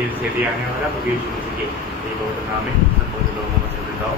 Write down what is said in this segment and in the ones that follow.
Gel से भी आने वाला प्रभु यीशु मसीह के एक पवित्र नाम में सबको लोगों में से बताओ।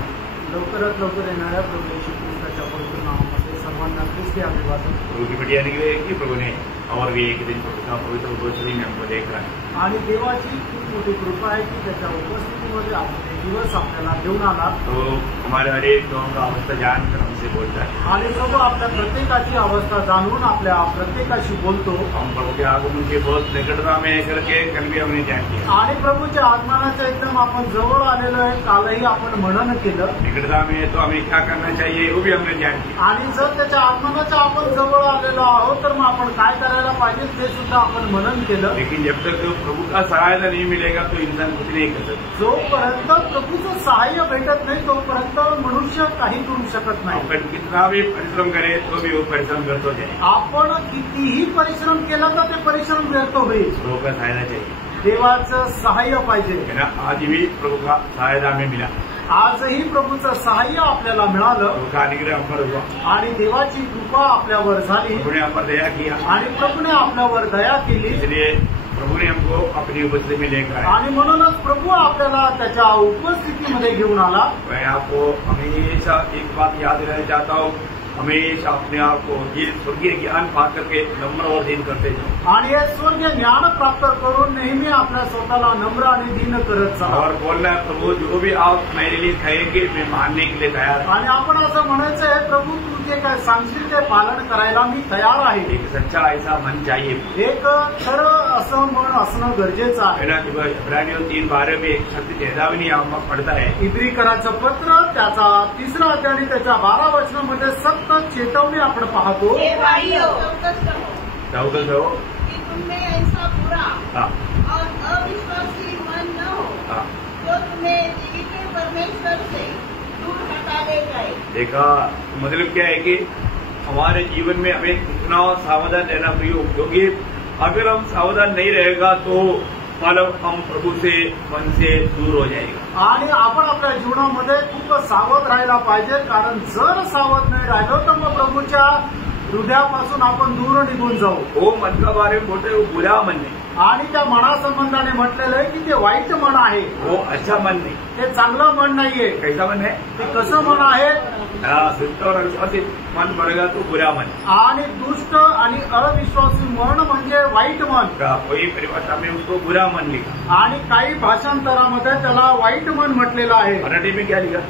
लवकरात लवकर येणाऱ्या प्रभू येशू ख्रिस्ताच्या पवित्र नावामध्ये सर्वांना ख्रिस्ती अभिवादन। प्रभु की बढ़िया निकले कि प्रभु ने और भी एक दिन प्रभु पवित्र उपस्थिति में हमको देख रहा है। आणि देवाची खूप मोठी कृपा आहे की त्याच्या उपस्थितीमध्ये आपण दिवस आपल्याला घेऊन आला। तो हमारे हर एक लोगों का अवस्था जानकर हमसे बोलता है आणि प्रभू आपल्या प्रत्येकाची अवस्था जाणून आपल्या प्रत्येकाशी बोलतो। हम प्रभु के आगमन के बहुत निकटता में करके कल भी हमने ध्यान किया आणि प्रभूच्या आगमनाच्या एकदम आपण जवळ आलेलो आहे। कालही आपण मनन केलं निकटता में, तो हमें क्या करना चाहिए वो भी हमने ध्यान किया। आणि जर त्याच्या आगमनाच्या आपण जवळ आलेलो आहोत तर मग आपण काय करायला पाहिजे ते सुद्धा आपण मनन केलं। लेकिन जब तक प्रभु का सहायता नहीं मिलेगा तो इंसान कुछ नहीं कर सकता। जोपर्यंत प्रभूचं सहाय्य भेटत नाही तोपर्यंत मनुष्य काही करू शकत नाही। अपन कितना भी परिश्रम करे तो भी वो परिश्रम व्यर्थ हो जाए। आपण कितीही परिश्रम केला तर ते परिश्रम व्यर्थ होईल। प्रभु का सहायता चाहिए, देवाचं सहाय्य पाहिजे है ना। आज भी प्रभु का सहायता हमें मिला, आजही प्रभूचं सहाय्य आपल्याला मिळालं प्रभु का अनुग्रह हम पर हुआ, आणि देवाची कृपा आपल्यावर झाली प्रभु ने हम पर दया किया आणि प्रभूने आपल्यावर दया केली। इसलिए प्रभु ने हमको अपनी उपस्थिति में लेकर आया। आणि म्हणूनच प्रभू आपल्याला त्याच्या उपस्थितीमध्ये घेऊन आला। मैं आपको हमेशा एक बात याद दिलाना चाहता हूँ, हमेशा अपने आप को ये स्वर्गीय ज्ञान पा करके नम्र और दीन करते जाओ आणि हे स्वर्गीय ज्ञान प्राप्त करून नेहमी आपल्या स्वतःला नम्र आणि दीन करत जा और बोलना है प्रभु जो भी आप मेरे लिए कहेंगे मैं मानने के लिए तैयार हूँ। आणि आपण असं म्हणायचं आहे प्रभू तू जे काय सांगशील ते पालन करायला मी तयार आहे। एक सच्चा ऐसा मन चाहिए, एक खरं असं मन असणं गरजेचं आहे। है ना। इब्रानियों 3:12 में एक शब्द चेतावनी हम पढ़ता है, इब्रिकराचं पत्र त्याचा 3रा अध्याय आणि त्याच्या 12 वचनामध्ये सक्त चेतावणी आपण पाहतो। हे भाइयों, चौकस हो कि तुमने ऐसा बुरा हाँ और अविश्वासी मन न हो हाँ। जो तुम्हें जीवित परमेश्वर से दूर हटा ले जाए। देखा, मतलब क्या है कि हमारे जीवन में हमें कितना सावधान रहना चाहिए, क्योंकि अगर हम सावधान नहीं रहेगा तो मतलब हम प्रभु से मन से दूर हो जाएगा। आणि आपण आपल्या जीवनामध्ये खूप सावध राहायला पाहिजे, कारण जर सावध नाही राहिलो तर मग प्रभूच्या हृदयापासून आपण दूर निघून जाऊ। वो मन का बारे में बोलते हैं, वो बुरा मन नहीं, आणि त्या मनासंबंधाने म्हटलेलं आहे की ते वाईट मन आहे, वो अच्छा मन नहीं। ते चांगलं मन नाहीये। कैसा मन है? ते कसं मन आहे? दुष्ट और अविश्वासी मन बनेगा तो बुरा मन। आणि दुष्ट आणि अविश्वासी मन म्हणजे वाईट मन। का कोई परिभाषा में उसको बुरा मन लिखा, आणि काही भाषांतरामध्ये त्याला वाईट मन म्हटलेलं आहे। मराठी में क्या लिखा?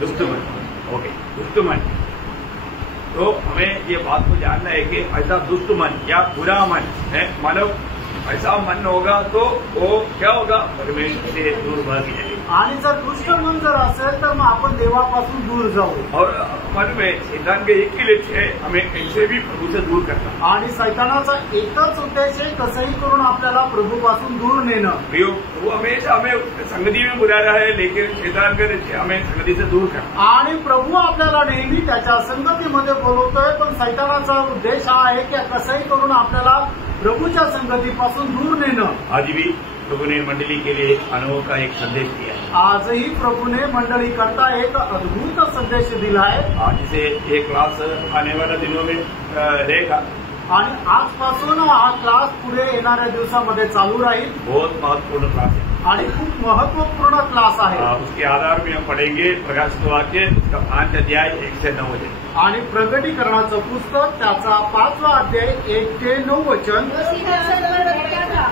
दुष्ट मन। ओके, दुष्ट मन। तो हमें ये बात को जानना है कि ऐसा दुष्ट मन या बुरा मन है, मानव ऐसा मन होगा तो वो क्या होगा? परमेश्वर से दूर भाग जाएगा। आणि जर दुष्ट मन जर असेल तर मग आपण देवापासून दूर जाऊ। और मन में शैतान के एक ही लक्ष्य है, हमें कैसे भी प्रभु से दूर करना। आणि सैतानाचा एकच उद्देश आहे कसंही करून आपल्याला प्रभूपासून दूर नेणं। वो हमेशा हमें संगति में बुला रहा है, लेकिन शैतान का लक्ष्य हमें संगति से दूर करना। आणि प्रभू आपल्याला नेहमी त्याच्या संगतीमध्ये बोलवतोय, पण सैतानाचा उद्देश हा आहे की कसंही करून आपल्याला प्रभूच्या संगतीपासून दूर नेणं। आज भी प्रभु ने मंडली के लिए अनोखा एक संदेश दिया। आजही प्रभूने मंडळी करता एक अद्भुत संदेश दिला आहे। आज से ये क्लास आने वाले दिनों में रहेगा आणि आजपासून हा क्लास पुढे येणाऱ्या दिवसामध्ये चालू राहील। बहुत महत्वपूर्ण क्लास है आणि खूप महत्वपूर्ण क्लास आहे। उसके आधार में हम पढ़ेंगे प्रकाशित वाक्य उसका 5 अध्याय 1 से 9 वचन आणि प्रगटीकरणाचं पुस्तक त्याचा 5वां अध्याय 1 ते 9 वचन। सिंहासन पर बैठा था,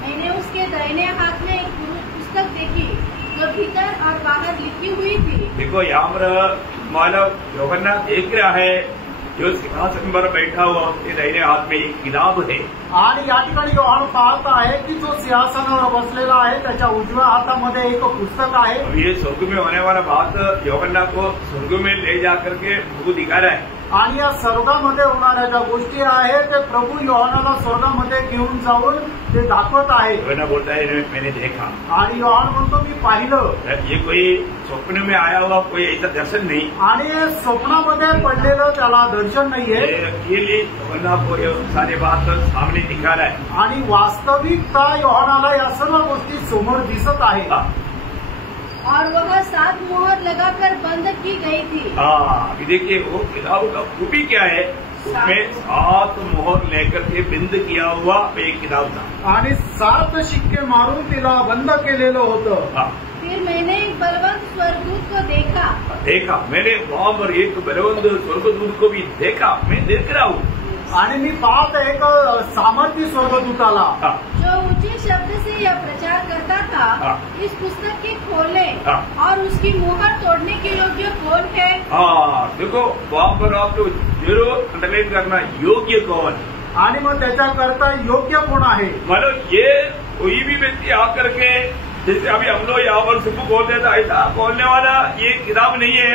मैंने उसके दाहिने हाथ में एक पुस्तक देखी जो भीतर और बाहर लिखी हुई थी। देखो यहाँ पर मानव यूहन्ना देख रहा है जो सिंहासन पर बैठा हुआ उसके दाहिने हाथ में एक किताब है। आणि या ठिकाणी योहान पाहत आहे की जो सिंहासनावर बसलेला आहे त्याच्या उजव्या हातामध्ये एक पुस्तक आहे। अब ये स्वर्ग में होने वाला बात यूहन्ना को स्वर्ग में ले जाकर के प्रभु दिखा रहा है। आणि या स्वर्गामध्ये होणाऱ्या ज्या गोष्टी आहेत ते प्रभू योहानाला स्वर्गामध्ये घेऊन जाऊन ते दाखवत आहे। यूहन्ना बोलता है मैंने देखा, आणि योहान म्हणतो मी पाहिलं। ये कोई स्वप्न में आया हुआ कोई ऐसा दर्शन नहीं, आणि स्वप्नामध्ये पडलेलं त्याला दर्शन नाहीये। ये यूहन्ना को ये सारी बात सामने दिखा रहा है आणि वास्तविकता योहानाला या सर्व गोष्टी समोर दिसत आहे। और वह 7 मोहर लगाकर बंद की गई थी। हाँ, देखिए वो किताब का खूबी क्या है, उसमें 7 मोहर लेकर के बंद किया हुआ एक किताब था आणि 7 शिक्के मारून तिला बंद केलेलं होतं. हाँ, फिर मैंने एक बलवंत स्वर्गदूत को देखा. मैंने वहां पर एक बलवंत स्वर्गदूत को भी देखा. मैं देख रहा हूँ. आणि मी पाहत एक सामर्थी स्वर्गदूताला हाँ, जो ऊंचे शब्द से यह प्रचार करता था, हाँ। इस पुस्तक के खोलने हाँ। और उसकी मुहर तोड़ने के योग्य कौन है? हाँ, देखो वहां पर आप तो जरूर अंडरलाइन करना, योग्य कौन. आणि मग त्याच्याकरता योग्य कोण आहे. मतलब ये कोई भी व्यक्ति आकर के, जैसे अभी हम लोग यहाँ पर सुबह बोलते थे, ऐसा खोलने वाला ये किताब नहीं है.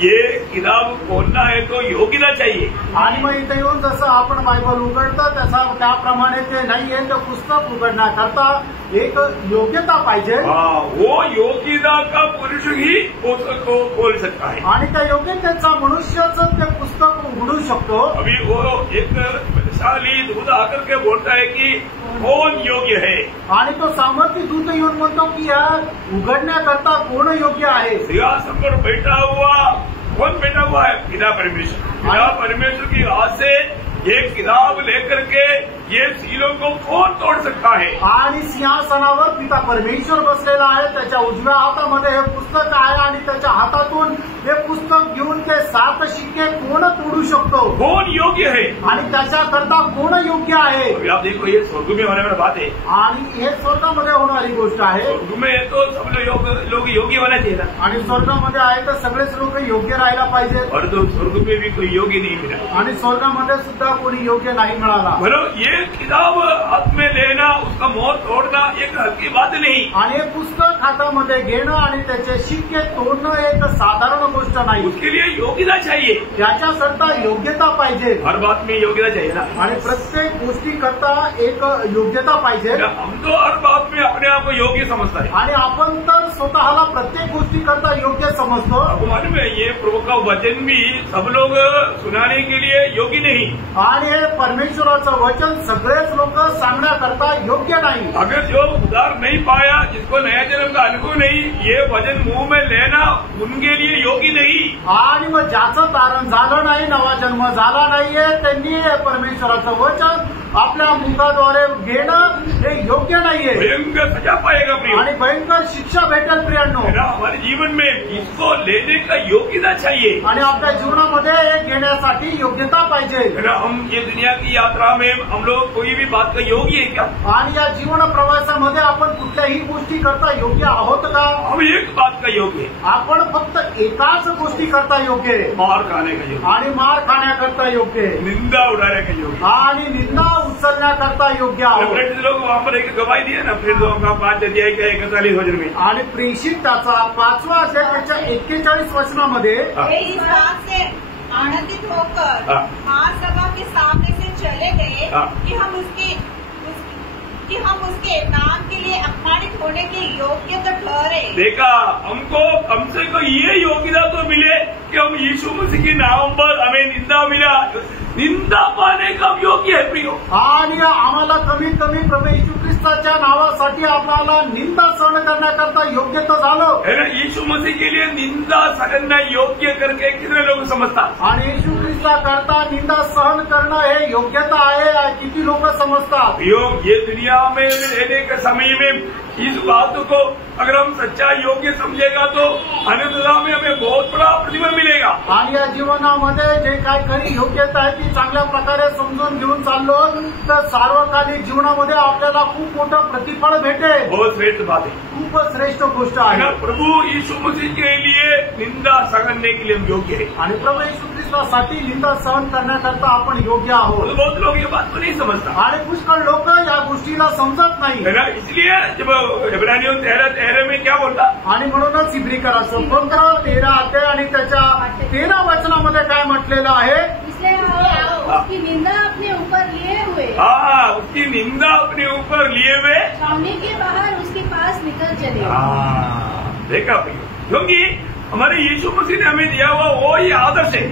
ये किताब खोलना है तो योग्यता चाहिए. आणि मग इथे येऊन जसं आपण बायबल उघडतं त्याप्रमाणे ते नाहीये. ते पुस्तक उघडण्याकरता एक योग्यता पाहिजे. हाँ, वो योग्यता का पुरुष ही पुस्तक को खोल सकता है. आणि त्या योग्यतेचा मनुष्यच ते पुस्तक उघडू शकतो. अभी वो एक बलशाली दूत आकर के बोलता है कि कौन योग्य है. आणि तो सामर्थ्य दूत येऊन म्हणतो की या उघडण्याकरता कोण योग्य आहे. सिंहासन पर बैठा हुआ कौन बैठा हुआ है? पिता परमेश्वर. पिता परमेश्वर की हाथ से ये किताब लेकर के ये सीलों को कौन तोड़ सकता है? आणि सिंहासनावर पिता परमेश्वर बसलेला आहे. त्याच्या उजव्या हातामध्ये हे पुस्तक आहे आणि त्याच्या हातातून हे पुस्तक घेऊन ते 7 शिक्के कोण तोडू शकतो? कौन योग्य है? आणि त्याच्याकरता कोण योग्य आहे. अभी आप देखो ये स्वर्ग में होने वाली बात है. आणि हे स्वर्गामध्ये होणारी गोष्ट आहे. स्वर्ग में तो सब लोग योग्य होना चाहिए ना. आणि स्वर्गामध्ये आहे तर सगळेच लोक योग्य राहायला पाहिजे. और तो स्वर्ग में भी कोई योग्य नहीं मिला. आणि स्वर्गामध्ये सुद्धा कोणी योग्य नाही मिळाला. बोलो ये किताब हाथ में लेना, उसका मोह तोड़ना एक हल्की बात नहीं. आणि हे पुस्तक हातामध्ये घेणं आणि त्याचे शिक्के तोडणं एक साधारण गोष्ट नाही. उसके लिए योग्यता चाहिए. त्याच्याकरता योग्यता पाहिजे. हर बात में योग्यता चाहिए ना. आणि प्रत्येक गोष्टीकरता एक योग्यता पाहिजे. हम तो हर बात में अपने आप को योग्य समझता है. आणि आपण तर स्वतःला प्रत्येक गोष्टीकरता योग्य समजतो. आपको मालूम है ये प्रभु का वचन भी सब लोग सुनाने के लिए योग्य नहीं. आणि हे परमेश्वराचं वचन सगळेच लोक सांगण्याकरता योग्य नाही. अगर जो उद्धार नहीं पाया, जिसको नया जन्म का अनुभव नहीं, ये वचन मुंह में लेना उनके लिए योग्य नहीं. आणि मग ज्याचं तारण झालं नाही, नवा जन्म झाला नाहीये, त्यांनी परमेश्वराचं वचन आपल्या मुखाद्वारे घेणं हे योग्य नाहीये. भयंकर सजा पाएगा प्रिय. आणि भयंकर शिक्षा भेटेल प्रियांनो. हमारे जीवन में इसको लेने का योग्यता चाहिए. आणि आपल्या जीवनामध्ये हे घेण्यासाठी योग्यता पाहिजे. हम ये दुनिया की यात्रा में हम लोग कोई भी बात का योग्य है क्या? आणि या जीवन प्रवासामध्ये आपण कुठल्याही गोष्टी करता योग्य आहोत का? हम एक बात का योग्य है. आपण फक्त एकाच गोष्टी करता योग्य आहे. मार खाने का योग्य. आणि मार खाण्याकरता योग्य आहे. निंदा उड़ाने का योग्य. आणि निंदा उचलण्याकरता योग्य आहोत. फ्रेंड्स लोग वहां पर एक गवाही दी है ना. फ्रेंड्स लोगों का 5 अध्याय का 41 वचन में. आणि प्रेषित त्याचा 5वा अध्याय त्याच्या 41 वचनामध्ये वे इस बात से आनंदित होकर हाँ। महासभा के सामने से चले गए हाँ। कि हम उसके नाम के लिए अपमानित होने के योग्य तो ठहरे. देखा, हमको कम से कम ये योग्यता तो मिले कि हम यीशु मसीह के नाम पर हमें निंदा मिला. निंदा पाने का योग्य है प्रियो. आणि आम्हाला कमीत कमी प्रभू येशू ख्रिस्ताच्या नावासाठी आपल्याला निंदा सहन करण्याकरता योग्य तर झालं. है ना. यीशु मसीह के लिए निंदा सहन योग्य करके कितने लोग समझतात. आणि येशू ख्रिस्ताकरता निंदा सहन करणं हे योग्यता आहे किती लोक समजतात. प्रियो, ये दुनिया में रहने के समय में इस बात को अगर हम सच्चा योग्य समझेगा तो अनंतता में हमें बहुत बड़ा प्रतिफल मिलेगा. आणि या जीवनामध्ये जे काय काही योग्यता आहे ती चांगल्या प्रकारे समजून घेऊन चाललो तर सार्वकालिक जीवनामध्ये आपल्याला खूप मोठं प्रतिफळ भेटेल. बहुत श्रेष्ठ बात है. खूपच श्रेष्ठ गोष्ट है ना. आहे. प्रभु यीशु मसीह के लिए निंदा सहने के लिए हम योग्य है. आणि प्रभू येशू ख्रिस्तासाठी निंदा सहन करण्याकरता आपण योग्य आहोत. बहुत लोग ये बात को नहीं समझता. आणि पुष्कळ लोक या गोष्टीला समजत नाही. है ना. इसलिए जब इब्रानियों 13 में क्या बोलता. आणि म्हणूनच इब्रिकराचं पत्र 13 अध्याय आणि त्याच्या 13 वचनामध्ये काय म्हटलेलं आहे. इसलिए आओ, उसकी निंदा अपने ऊपर लिए हुए हाँ, उसकी निंदा अपने ऊपर लिए हुए छावनी के बाहर उसके पास निकल चले. देखा प्रियो, क्योंकि हमारे यीशु मसीह ने हमें दिया हुआ वो ही आदर्श है.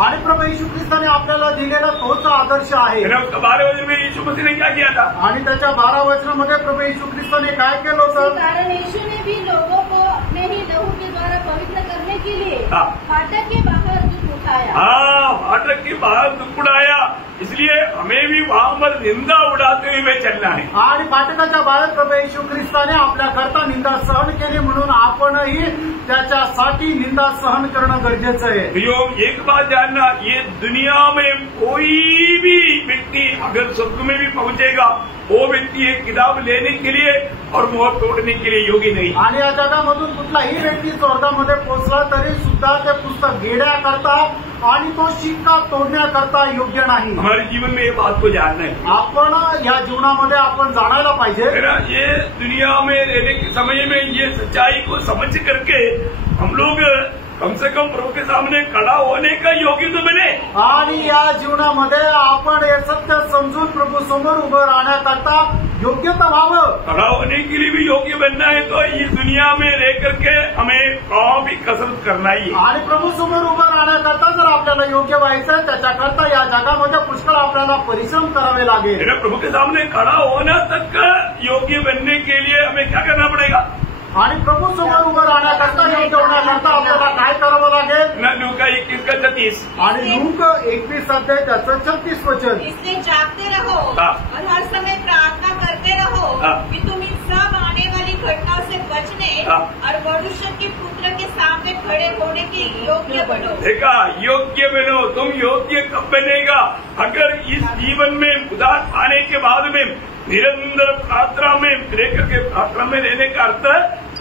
आणि प्रभू येशू ख्रिस्ताने आपल्याला दिलेला तोच आदर्श आहे. है ना. उसका 12 वचन में यीशु मसीह ने क्या किया था. आणि त्याच्या 12 वचनामध्ये प्रभू येशू ख्रिस्ताने काय केलं इसी होतं. कारण यीशु ने भी लोगों को अपने ही लहू के द्वारा पवित्र करने के लिए हाँ। फाटक के बाहर जो उठाया। हाँ, फाटक के बाहर दुख उड़ाया, इसलिए हमें भी वहाँ पर निंदा उड़ाते हुए चलना है। आणि फाटकाच्या बाहेर प्रभू येशू ख्रिस्ताने आपल्याकरता निंदा सहन केली, म्हणून आपणही त्याच्यासाठी निंदा सहन करणं गरजेचं आहे। प्रियो, एक बात जानना, ये दुनिया में कोई भी व्यक्ति अगर स्वर्ग में भी पहुंचेगा, वो व्यक्ति एक किताब लेने के लिए और मोहर तोड़ने के लिए योग्य नहीं। आणि या जगामधून कुठलाही व्यक्ती स्वर्गामध्ये पोहोचला तरी सुद्धा ते पुस्तक घेण्याकरता आणि तो शिक्का तोडण्याकरता योग्य नाही। हमारे जीवन में ये बात को जानना है। आपण या जीवनामध्ये आपण जाणायला पाहिजे। मेरा ये दुनिया में रहने के समय में ये सच्चाई को समझ करके हम लोग कम से कम प्रभु के सामने खड़ा होने का योग्य तो बने। आणि या जीवनामध्ये आपण हे सत्य समजून प्रभू समोर उभं राहण्याकरता योग्यता व्हावं। खड़ा होने के लिए भी योग्य बनना है तो इस दुनिया में रह करके हमें और भी कसरत करना ही है। आणि प्रभू समोर उभं राहण्याकरता जर आपल्याला योग्य व्हायचंय, त्याच्याकरता या जगामध्ये पुष्कळ आपल्याला परिश्रम करावे लागेल। मेरा प्रभु के सामने खड़ा होना तक योग्य बनने के लिए हमें क्या करना पड़ेगा? आणि प्रभू समोर उभं राहण्याकरता योग्य होण्याकरता आपल्याला काय करावं लागेल? लूका 21:36 आणि लूक 21 अध्याय त्याचं 36 वचन। इसलिए जागते रहो हाँ। और हर समय प्रार्थना करते रहो हाँ। कि तुम इन सब आने वाली घटनाओं से बचने हाँ। और मनुष्य के पुत्र के सामने खड़े होने के योग्य बनो। देखा, योग्य बनो। तुम योग्य कब बनेगा? अगर इस जीवन में उदार आने के बाद में निरंतर प्रार्थना में रहकर के प्रार्थना में रहने का अर्थ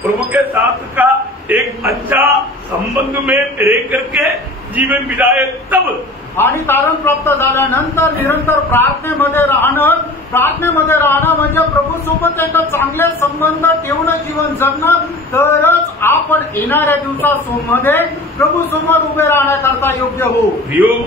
प्रभु के साथ का एक अच्छा संबंध में रह करके जीवन बिताए तब। आणि तारण प्राप्त झाल्यानंतर निरंतर प्रार्थनेमध्ये राहणं म्हणजे प्रभू सोबत एक चांगले संबंध ठेवणं, जीवन जगणं, तरच आपण येणाऱ्या दिवसामध्ये प्रभू समोर उभे राहण्याकरता योग्य हो।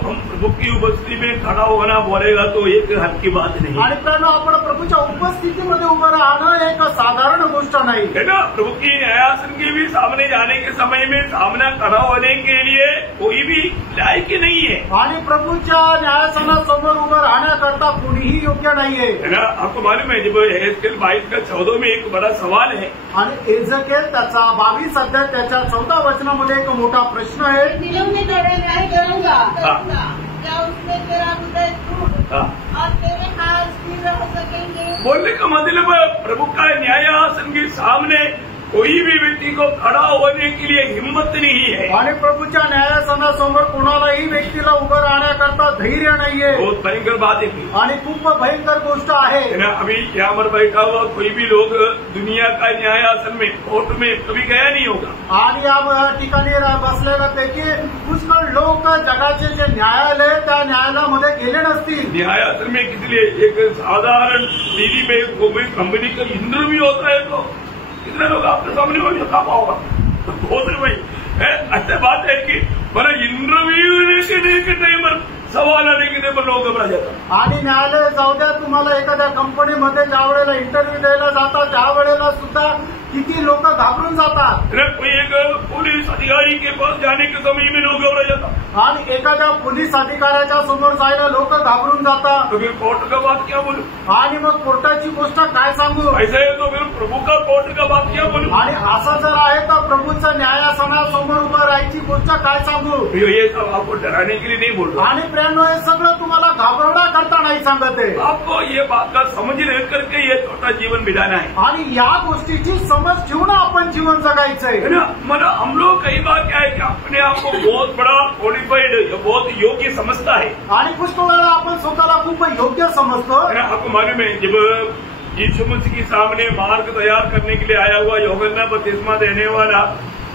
हम प्रभु की उपस्थिति में खड़ा होना बोलेगा तो एक हल्की बात नहीं आणि त्यानं आपण प्रभूच्या उपस्थितीमध्ये उभं राहणं एक साधारण गोष्ट नाही है ना। प्रभु की न्यायासन के भी सामने जाने के समय में सामना खड़ा होने के लिए कोई भी लायक नहीं है। आणि प्रभूच्या न्यायासनासमोर उभं राहण्याकरता कोणीही योग्य नाहीये। है ना। आपको मालूम है, जब एहेजकेल 22:14 में एक बड़ा सवाल है, आणि एहेजकेल त्याचा 22 अध्याय त्याच्या 14 वचनामध्ये एक मोठा प्रश्न आहे। मैं तेरा न्याय करूंगा। क्या उसमें तेरा हृदय टूट और तेरे हाथ स्थिर रह सकेंगे? बोलने का मतलब प्रभु का न्यायासन के सामने कोई भी व्यक्ति को खड़ा होने के लिए हिम्मत नहीं है। आणि प्रभूच्या न्यायासनासमोर कोणालाही व्यक्तीला उभं राहण्याकरता धैर्य नाहीये। बहुत भयंकर बात है आणि खूप भयंकर गोष्ट आहे। अभी यहाँ पर बैठा हुआ कोई भी लोग दुनिया का न्यायासन में कोर्ट में कभी गया नहीं होगा। आणि या ठिकाणी बसलेल्यापैकी पुष्कळ लोक जगाचे जे न्यायालय त्या न्यायालयामध्ये गेले नसतील। न्यायासन में किस लिए? एक साधारण टीवी में कोई कंपनी का इंटरव्यू होता है तो कितने लोग आपके सामने हो कहा होगा? तो बहुत भाई अच्छा बात है कि मला इंटरव्यू के टाइम पर सवाल आने के टाइम पर लोग घबरा जातात। आणि न्यायालय जाऊ द्या, तुम्हाला एखाद्या कंपनीमध्ये ज्या वेळेला इंटरव्ह्यू द्यायला जातात त्यावेळेला सुद्धा किती लोक घाबरून जातात। कोई एक पुलिस अधिकारी के पास जाने के समय में लोग घबरा जातात। आणि एखाद्या पोलीस अधिकाऱ्याच्या समोर जायला लोक घाबरून जातात। तो फिर कोर्ट का बात क्या बोलू? आणि मग कोर्टाची गोष्ट काय सांगू? ऐसा है तो फिर प्रभु का कोर्ट का बात क्या बोलू? आणि असं जर आहे तर प्रभूच्या न्यायासनासमोर उभं राहायची गोष्ट काय सांगू? ये सब आपको डराने के लिए नहीं बोल रहा। आणि प्रियांनो, हे सगळं तुम्हाला घाबरवण्या करता नाही सांगत आहे। आपको ये बात का समझ रह करके ये छोटा जीवन बिताना है। आणि या गोष्टीची समज ठेवून आपण जीवन जगायचंय। है ना। मतलब हम लोग कई बार क्या है कि अपने आप को बहुत बड़ा क्वालिफाइड, बहुत योग्य समझता है। आणि पुष्कळ वेळा आपण स्वतःला खूप योग्य समजतो। आपको मालूम है, जब यीशु मसीह के सामने मार्ग तैयार करने के लिए आया हुआ यूहन्ना बपतिस्मा देने वाला,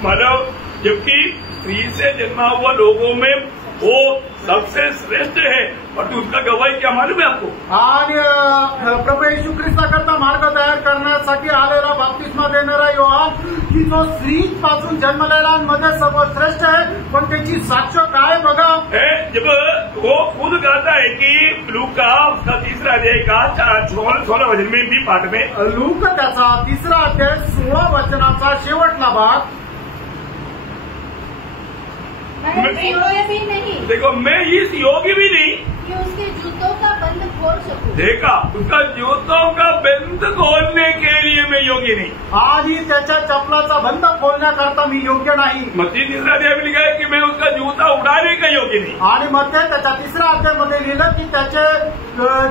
मतलब जबकि स्त्री से जन्मा हुआ लोगों में वो सबसे श्रेष्ठ है, और उसका गवाही क्या मालूम है आपको? आणि प्रभू येशू ख्रिस्ताकरता मार्ग तयार करण्यासाठी आलेला बाप्तिस्मा देणारा योहान की जो स्त्री पासून जन्मलेल्यांमध्ये सर्वश्रेष्ठ आहे, पण त्याची साक्ष काय बघा। जब वो खुद कहता है कि लूका उसका 3 अध्याय का 16 वचन में भी पाठ में, लूक त्याचा 3 अध्याय 16 वचनाचा शेवटला भाग, मैं योग्य भी नहीं, देखो मैं इस योग्य भी नहीं कि उसके जूतों का बंद खोल सकूं। देखा, उसका जूतों का बंद खोलने के लिए मैं योग्य नहीं। आणि त्याच्या चपलाचा बंद खोलण्याकरता मी योग्य नाही। मत्ती 3 अध्याय में लिखा है कि मैं उसका जूता उड़ाने का योग्य नहीं। आणि मग त्याच्या 3 अध्यायामध्ये लिहिलं की त्याचे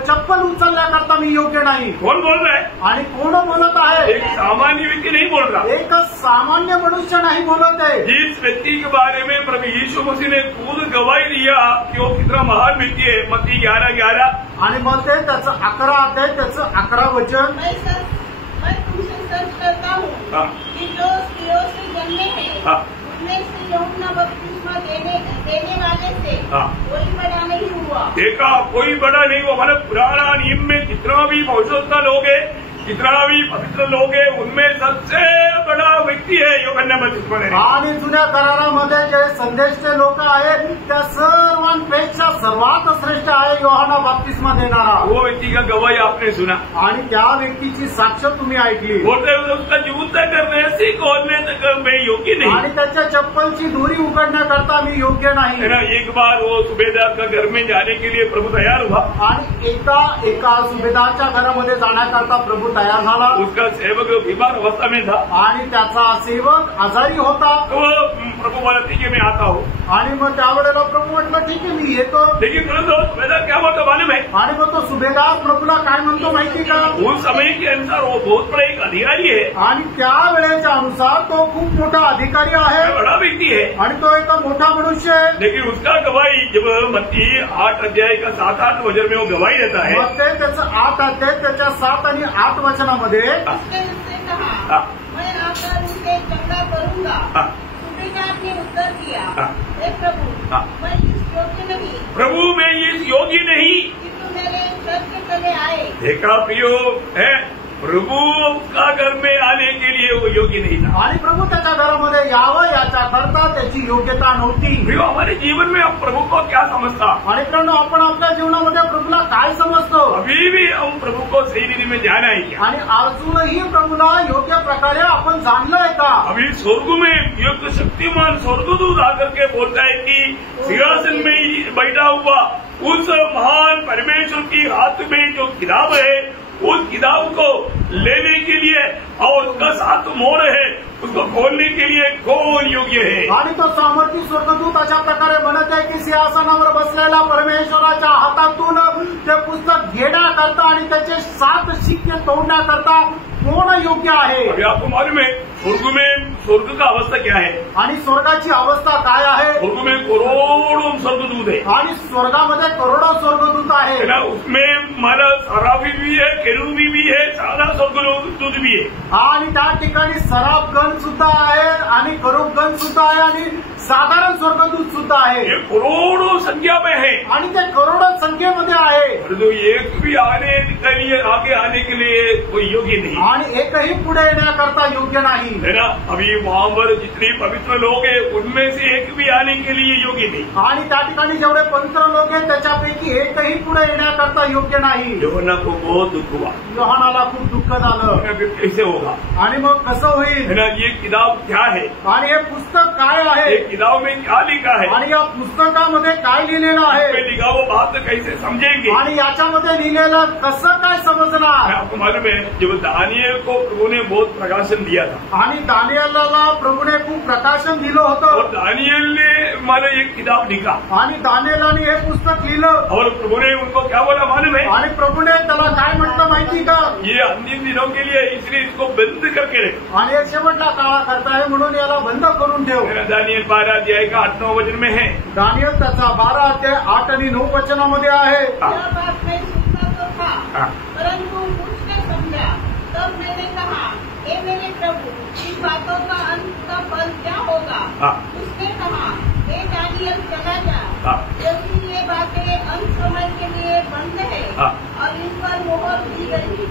चप्पल उचलण्याकरता मी योग्य नाही। कौन बोल रहा है? आणि कोण बोलत आहे? एक सामान्य व्यक्ति नहीं बोल रहा। एक सामान्य मनुष्य नहीं बोलत आहे। जिस व्यक्ति के बारे में प्रभु यीशु मसीह ने खुद गवाही दिया कि वो कितना महान व्यक्ति है, मत्ती 11:11। आणि मग ते त्याचं 11 अध्याय त्याचं 11 वचन, मैं तुमसे सच कहता हूँ कि जो स्त्रियों से जन्मे हैं उनमें से यूहन्ना बपतिस्मा देने वाले से कोई बड़ा नहीं हुआ। देखा, कोई बड़ा नहीं हुआ। मतलब पुराना नियम में जितना भी भविष्यवक्ता लोग है, जितना भी पवित्र लोग है, उनमें सबसे बड़ा व्यक्ति है यूहन्ना बपतिस्मा देने। आणि जुन्या करारामध्ये जे संदेशचे लोक आहेत त्या सर्वांपेक्षा सर्वात श्रेष्ठ आहे योहाना बपतिस्मा देणारा। वो व्यक्ति का गवाही आपने सुना आणि त्या व्यक्तीची साक्ष तुम्ही ऐकली। बोलते हुए उसका जूता करने से खोलने तक मैं योग्य नहीं। आणि त्याच्या चप्पलची दोरी उघडण्याकरता मी योग्य नाही। है ना। एक बार वो सुबेदार का घर में जाने के लिए प्रभु तैयार हुआ। आणि एका सुभेदारच्या घरामध्ये जाण्याकरता प्रभू तयार झाला। उसका सेवक बीमार अवस्था में था आणि त्याचा सेवक आजारी होता। तो प्रभु बोला ठीक है मैं आता हूँ। आणि मग त्यावेळेला प्रभू म्हटलं ठीक आहे मी येतो। लेकिन सुबेदार क्या बोलता मालूम है? आणि मग तो सुभेदार प्रभूला काय म्हणतो माहिती का? उस समय के अनुसार वो बहुत बड़ा एक अधिकारी है, आणि त्या वेळेच्या अनुसार तो खूप मोठा अधिकारी आहे, बड़ा व्यक्ति है। आणि तो एक मोठा मनुष्य आहे। लेकिन उसका गवाही जब मत्ती 8 अध्याय का 7-8 वचन में वो गवाही देता है, मग ते त्याचं 8 अध्याय त्याच्या 7 आणि 8 वचनामध्ये उसने उससे कहा मैं आकर उसे चंगा करूंगा। सुबेदार ने उत्तर दिया हे प्रभु मैं इस योग्य नहीं। प्रभु मैं इस योग्य नहीं कि तू मेरे छत के तले आए। देखा प्रियो है, प्रभु उसका घर में आने के लिए वो योग्य नहीं था। आणि प्रभू त्याच्या घरामध्ये यावं याच्याकरता त्याची योग्यता नव्हती। प्रियो हमारे जीवन में अब प्रभु को क्या समझता? आणि कारण आपण आपल्या जीवनामध्ये प्रभूला काय समजतो? अभी भी हम प्रभु को सही रीति में जाना है क्या? आणि अजूनही प्रभूला योग्य प्रकारे आपण जाणलंय का? अभी स्वर्ग में एक शक्तिमान स्वर्गदूत आकर के बोलता है कि सिंहासन में बैठा हुआ उस महान परमेश्वर की हाथ में जो किताब है उस किताब को लेने के लिए और उसका 7 मोहर है उसको खोलने के लिए कौन योग्य है? आणि तो सामर्थी स्वर्गदूत अशा प्रकारे म्हणत आहे की सिंहासनावर बसलेला परमेश्वराच्या हातातून ते पुस्तक घेण्याकरता आणि त्याचे 7 शिक्के तोडण्याकरता कोण योग्य आहे? अभी आपको मालूम है स्वर्ग का अवस्था क्या है? आणि स्वर्गाची अवस्था काय आहे? स्वर्ग में करोड़ों स्वर्गदूत है आणि स्वर्गामध्ये करोडो स्वर्गदूत आहे। है ना। उसमें माला सराफी भी है, केरूबी भी है, साधा स्वर्गदूत भी है। आणि त्या ठिकाणी सराफगण सुद्धा आहे आणि करूबगण सुद्धा आहे आणि साधारण स्वर्गदूत सुद्धा आहे। ये करोड़ों संख्या में है आणि ते करोडो संख्येमध्ये आहे। और जो एक भी आने के लिए आगे आने के लिए कोई योग्य नहीं आणि एकही पुढे येण्याकरता योग्य नाही। है ना। अभी वहाँ पर जितने पवित्र लोग हैं उनमें से एक भी आने के लिए योग्य नहीं। आणि त्या ठिकाणी जेवढे पवित्र लोक आहेत त्याच्यापैकी एकही पुढे येण्याकरता योग्य नाही। यूहन्ना को बहुत दुख हुआ। योहानाला खूप दुःख झालं। कैसे होगा? आणि मग कसं होईल? है ना। ये किताब क्या है? आणि हे पुस्तक काय ये आहे? किताब में क्या लिखा है? आणि या पुस्तकामध्ये काय लिहिलेलं में आहे? लिखा वो बात कैसे समझेंगे? आणि याच्यामध्ये लिहिलेलं कसं काय समजणार? आपको मालूम है जब दानियल को प्रभु ने बहुत प्रकाशन दिया था आणि दानियेलला प्रभूने खूप प्रकाशन दिलं और होतं दानियल ने माने एक किताब लिखा आणि दानियेलाने हे पुस्तक लिहिलं और प्रभु ने उनको क्या बोला मालूम है? आणि प्रभूने त्याला काय म्हटलं माहिती का? ये अंतिम दिनों के लिए इसलिए इसको बंद करके रहे। आणि हे शेवटला काळा करता है म्हणून याला बंद करून ठेव। दानियल 12 अध्याय का 8-9 वचन में है। दानियल त्याचा 12 अध्याय 8 आणि 9 वचनामध्ये आहे। यह बात मैं सुनता तो था परंतु कुछ न समझा। तब मैंने कहा हे मेरे प्रभु इन बातों का अंत का फल क्या होगा? उसने कहा हे दानियल चला जा क्योंकि ये बातें अंत समय के लिए बंद है और इन पर मोहर दी गई।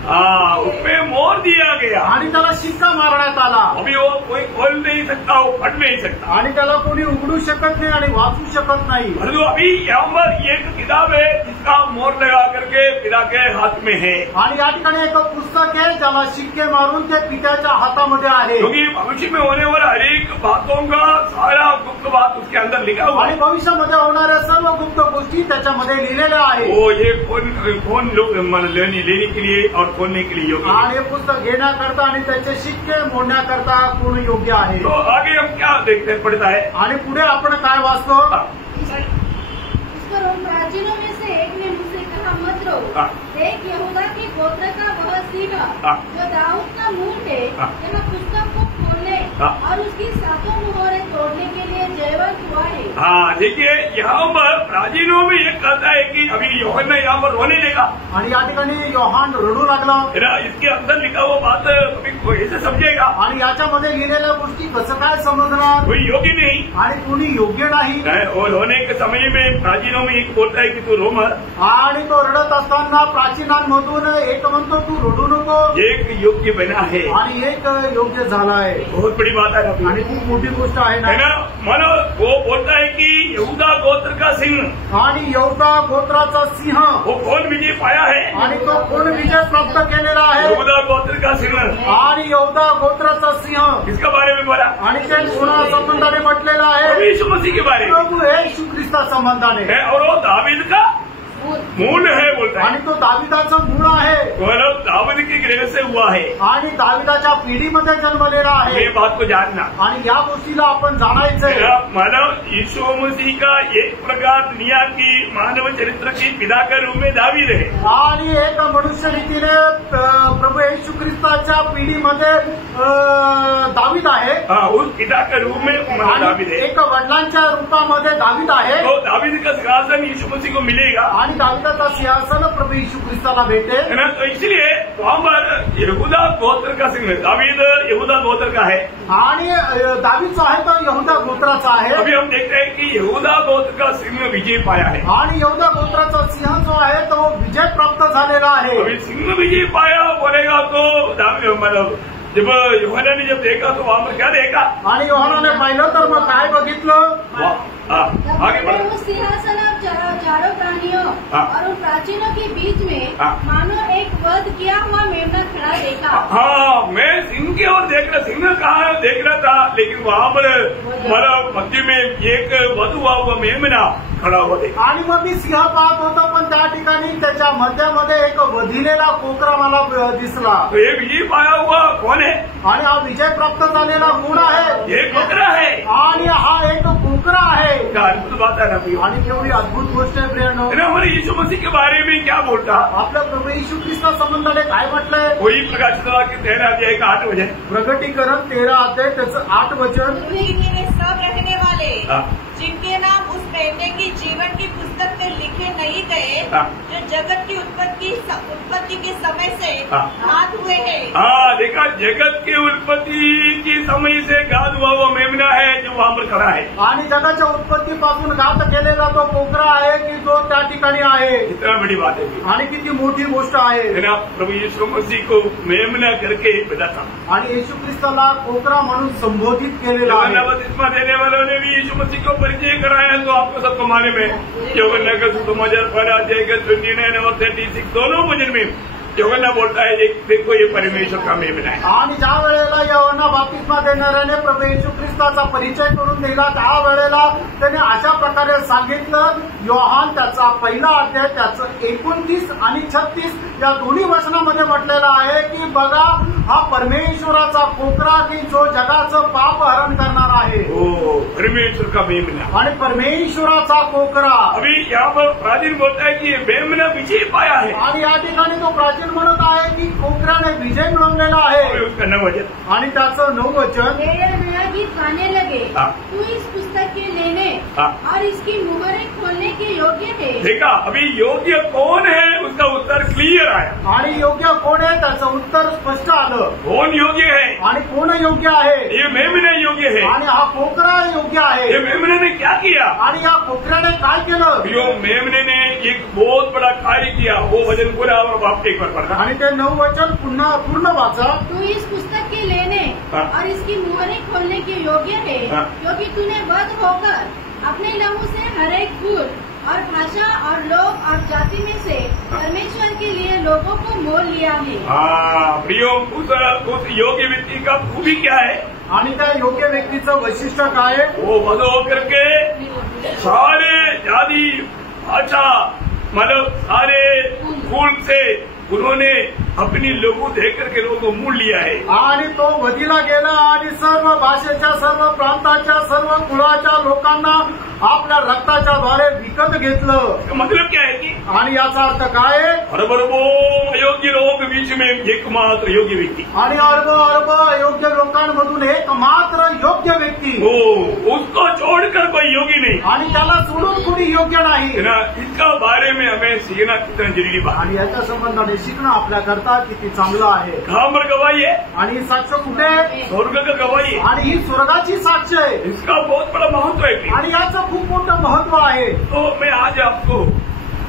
उसमें मोहर दिया गया आणि त्याला शिक्का मारण्यात आला। अभी वो कोई खोल नहीं सकता, वो फट नहीं सकता आणि त्याला कोणी उघडू शकत नाही आणि वाचू शकत नाही। परंतु अभी यहाँ पर एक किताब है जिसका मोहर लगा करके पिता के हाथ में है। आणि या ठिकाणी एक पुस्तक आहे ज्याला शिक्के मारून ते पित्याच्या हातामध्ये आहे। क्योंकि भविष्य में होने वाला हर एक बातों का सारा गुप्त बात उसके अंदर लिखा हुआ आणि है। भविष्यामध्ये होणाऱ्या सर्व गुप्त गोष्टी त्याच्यामध्ये लिहिलेल्या आहेत। वो ये कौन लोग लेने के लिए और खोलने के लिए योग्य है। आणि हे पुस्तक पुस्तक घेण्याकरता आणि त्याचे शिक्के मोडण्याकरता कोण योग्य आहे. तो आगे हम क्या देखते पड़ता है आणि पुढे आपण काय वाचतो. इस पर उन प्राचीनों में से एक ने मुझसे कहा, मत रो, देख यहूदा के गोत्र का वह सिंह जो दाऊद का मूल है, यह पुस्तक को खोलने और उसकी सातों मुहरें तोड़ने के लिए जयवंत हुआ है. हाँ, देखिए यहाँ पर प्राचीनों में ये कहता है कि अभी यूहन्ना यहाँ पर रोने लगा आणि या ठिकाणी योहान रडू लागला. इसके अंदर लिखा हुआ बात अभी कोई ऐसे समझेगा आणि याच्यामध्ये लिहिलेल्या गोष्टी कसं काय समजणार. कोई योग्य नहीं आणि कोणी योग्य नाही. और रोने के समय में प्राचीनों में एक बोलता है कि तू रो मत. आणि तो रडत असताना प्राचीनांमधून एक म्हणतो तू रडू नको. एक योग्य बना है आणि एक योग्य झाला आहे. बहुत बड़ी बात है आणि खूप मोठी गोष्ट आहे है ना. ना. मानो वो बोलता है कि यहूदा गोत्र का सिंह आणि यहूदा गोत्राचा सिंह वो कौन विजय पाया है. आणि तो कोण विजय प्राप्त केलेला आहे. यहूदा गोत्र का सिंह आणि यहूदा गोत्राचा सिंह किसके बारे में बोला. आणि ते कोणा संबंधाने म्हटलेलं आहे. प्रभु यीशु मसीह के बारे में प्रभू येशू ख्रिस्ता संबंधाने है. और वो दावीद का मूल है बोलता है. आणि तो दाविदाचं मूळ आहे. मतलब दाऊद की ग्रह से हुआ है. आणि दाविदाच्या पिढीमध्ये जन्मलेला आहे. ये बात को जानना. आणि या गोष्टीला आपण जाणायचंय. मानव यीशु मसीह का एक प्रकार दुनिया की मानव चरित्र की पिता के रूप में दावीद है. आणि एक मनुष्य रीतीने प्रभू येशू ख्रिस्ताच्या पिढीमध्ये दावीद आहे. उस पिता के रूप में दावीद है. एक वडिलांच्या रूपामध्ये दावीद आहे. तो दावीद का सिंहासन यीशु मसीह को मिलेगा. आणि दाविदाचा सिंहासन प्रभू येशू ख्रिस्ताला भेटेल. है ना. तो इसलिए वहाँ पर यहूदा गोत्र का सिंह दावीद यहूदा गोत्र का है. आणि दावीद जो आहे तो यहूदा गोत्राचा आहे. अभी हम देखते हैं कि यहूदा गोत्र का सिंह विजय पाया है. आणि यहूदा गोत्राचा सिंह जो आहे तो विजय प्राप्त झालेला आहे. अभी सिंह विजय पाया बोलेगा तो मतलब जब यूहन्ना ने जब देखा तो वहाँ पर क्या देखा. आणि योहानाने पाहिलं तर मग काय बघितलं. आगे बढ़ो. उस सिंहासन और चारों प्राणियों और उन प्राचीनों के बीच में मानो एक वध किया हुआ मेमना खड़ा देखा. हाँ, मैं सिंह की ओर देख रहा. सिंह कहाँ देख रहा था, लेकिन वहाँ पर मतलब मध्य में एक वध हुआ हुआ मेमना खड़ा हुआ देखा. आणि मग मी सिंह पाहत होतो पण त्या ठिकाणी त्याच्या मध्यामध्ये एक वधिलेला कोकरा मला दिसला. तो ये विजय पाया हुआ कौन है. आणि हा विजय प्राप्त झालेला कोण आहे. ये कोकरा है. आणि हा एक कोकरा आहे. क्या अद्भुत बात है ना. आणि केवढी अद्भुत गोष्ट आहे प्रियानो. हमारे यीशु मसीह के बारे में क्या बोलता. आपल्या प्रभू येशू ख्रिस्ता संबंधाने काय म्हटलंय. वही प्रकाशित वाक्य 13 अध्याय का 8 वचन. प्रगटीकरण 13 अध्याय त्याचं 8 वचन. सब रहने वाले जिनके नाम उस मेमने की जीवन की पुस्तक में लिखे नहीं गए, जो जगत की उत्पत्ति के समय से घात हुए हैं. हाँ, देखा जगत की उत्पत्ति के समय से घात हुआ वो मेमना है जो वहाँ पर खड़ा है. आणि जगाच्या उत्पत्तीपासून घात केलेला तो कोकरा आहे की जो त्या ठिकाणी आहे. इतना बड़ी बात है. आणि किती मोठी गोष्ट आहे ना. प्रभु यीशु मसीह को मेमना करके बता था. आणि येशू ख्रिस्ताला कोकरा म्हणून संबोधित केलेला आहे. बपतिस्मा देने वालों ने भी यीशु मसीह को परिचय कराया. तो आपको सबको मालूम है यूहन्ना का सुसमाचार 1 अध्याय का 29 और 36 दोनों वचन में यूहन्ना बोलता है देखो ये परमेश्वर का मेमना है. आणि ज्या वेळेला यूहन्ना बपतिस्मा देणाऱ्याने प्रभू येशू ख्रिस्ताचा परिचय करून दिला त्या वेळेला त्याने अशा प्रकारे सांगितलं. योहान त्याचा 1 अध्याय त्याचं 29 आणि 36 या दोन्ही वचनामध्ये म्हटलेलं आहे की बघा हा परमेश्वराचा कोकरा की जो जगाचं पाप हरण करणार आहे. हो, परमेश्वर का मेमना. आणि परमेश्वराचा कोकरा. अभी यहाँ पर प्राचीन बोलता है कि ये मेमना विजय पाया है. आणि या ठिकाणी तो प्राचीन म्हणत आहे की कोकराने विजय मिळवलेला आहे. उसका 9 वचन. आणि त्याचं 9 वचन. मेरे नया गीत गाने लगे, तू इस पुस्तक के लेने और इसकी मुहरें खोलने के योग्य है. देखा अभी योग्य कौन है उसका उत्तर क्लियर आया. आणि योग्य कोण आहे त्याचं उत्तर स्पष्ट आलं. कौन योग्य है. आणि कोण योग्य आहे. ये मेमना योग्य है. आणि हा कोकरा योग्य आहे. ये मेमने ने क्या किया. आणि या कोकऱ्याने काय केलं. यो मेमने ने एक बहुत बड़ा कार्य किया. वो वचन पूरा और बाप एक बार पढ़ना. आणि ते 9 वचन पुन्हा पूर्ण वाचा. तू इस पुस्तक के लेने और इसकी मुहरें खोलने के योग्य है, क्योंकि तूने वध होकर अपने लहू से हर एक कुल और भाषा और लोग और जाति में से परमेश्वर के लिए लोगों को मोल लिया है. प्रियो उस योग्य व्यक्ति का खूबी क्या है. आणि त्या योग्य व्यक्तीचं वैशिष्ट्य काय आहे. वो वध होकर के सारे जाति भाषा मतलब सारे कुल से उन्होंने अपनी लघु देख करके लोगों को मोल लिया है। आणि तो वधीला गेला आणि सर्व भाषेच्या, सर्व प्रांताच्या, सर्व कुळाच्या लोकांना आपल्या रक्ताच्या द्वारे विकत घेतलं। मतलब क्या है की आणि याचा अर्थ काय आहे? अरबो अयोग्य लोग बीच में एकमात्र योग्य व्यक्ति, आणि अर्ब अयोग्य लोकांमधून एकमात्र योग्य व्यक्ती, वो उसको छोड़कर कोई योगी नहीं। आणि त्याला सोडून कोणी योग्य नाही। इसका बारे में हमें सीखना कितना जरूरी बात। आणि याच्या संबंधाने शिकणं आपल्याकरता किती चांगलं आहे। कहाँ पर गवाही है? आणि साक्ष कुठे? स्वर्ग का गवाही है। आणि ही स्वर्गाची साक्ष आहे। इसका बहुत बड़ा महत्व है आणि याचं खूप मोठं महत्व आहे। तो मैं आज आपको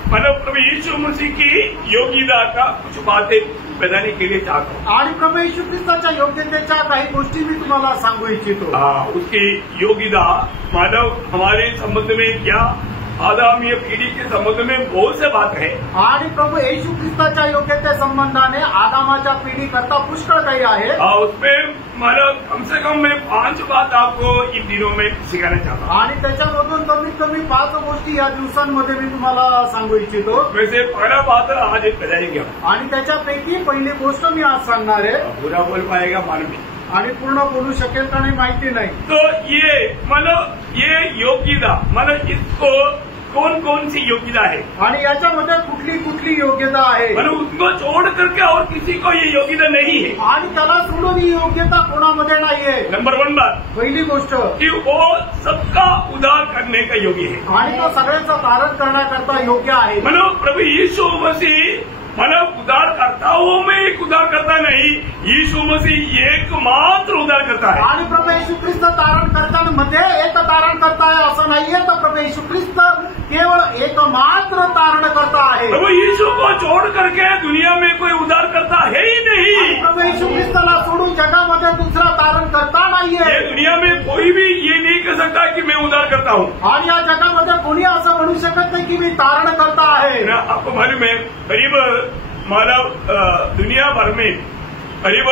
प्रभु यीशु मसीह की योग्यता का कुछ बातें बताने के लिए चाहता हूँ। आणि प्रभू येशू ख्रिस्ताच्या योग्यतेच्या काही गोष्टी मी तुम्हाला सांगू इच्छितो। उसकी योग्यता मानव हमारे संबंध में क्या आदामीय पीढ़ी के संबंध में बहुत से बात है। आणि प्रभू येशू ख्रिस्ताच्या योग्यते संबंधाने आदामाच्या पिढी करता पुष्कळ काही आहे। उसमें मतलब कम से कम मैं 5 बात आपको इन दिनों में सिखाना चाहता हूँ। आणि त्याच्यामधून कमीत कमी 5 गोष्टी या दिवसांमध्ये मी तुम्हाला सांगू इच्छितो। वैसे पहला बात आज बताएंगे आणि त्याच्यापैकी पहिली गोष्ट मी आज सांगणार आहे। पूरा बोल पाएगा मानवी आणि पूर्ण बोलू शकेल का नाही माहिती नाही। तो ये मतलब ये योग्यता मतलब इसको कौन कौन सी योग्यता है आणि याच्यामध्ये कुठली कुठली योग्यता आहे, मतलब उसको छोड़ करके और किसी को ये योग्यता नहीं है। आणि त्याला सोडून ही योग्यता कोणामध्ये नाहीये। नंबर 1 बात पहिली गोष्ट कि वो सबका उद्धार करने का योग्य है, आणि तो सगळ्यांचं तारण करण्याकरता योग्य आहे। मतलब प्रभु यीशु मसीह मतलब उद्धार करताओं में एक उद्धार करता नहीं, यीशु मसीह एकमात्र उद्धार करता है। आणि प्रभू येशू ख्रिस्त तारण करतामध्ये एक तारण करता है असं नाहीये, तर प्रभू येशू ख्रिस्त केवळ एकमात्र तारण करता आहे। प्रभु यीशु को छोड़ करके दुनिया में कोई उद्धार करता है ही नहीं। प्रभू येशू ख्रिस्ताला सोडून जगामध्ये दुसरा तारण करता नाहीये। ये दुनिया में कोई भी ये नहीं कह सकता कि मैं उद्धार करता हूँ। आणि या जगामध्ये कोणी असं म्हणू शकत नाही की मी तारण करता आहे। आपको मालूम है करीब मतलब दुनिया भर में करीब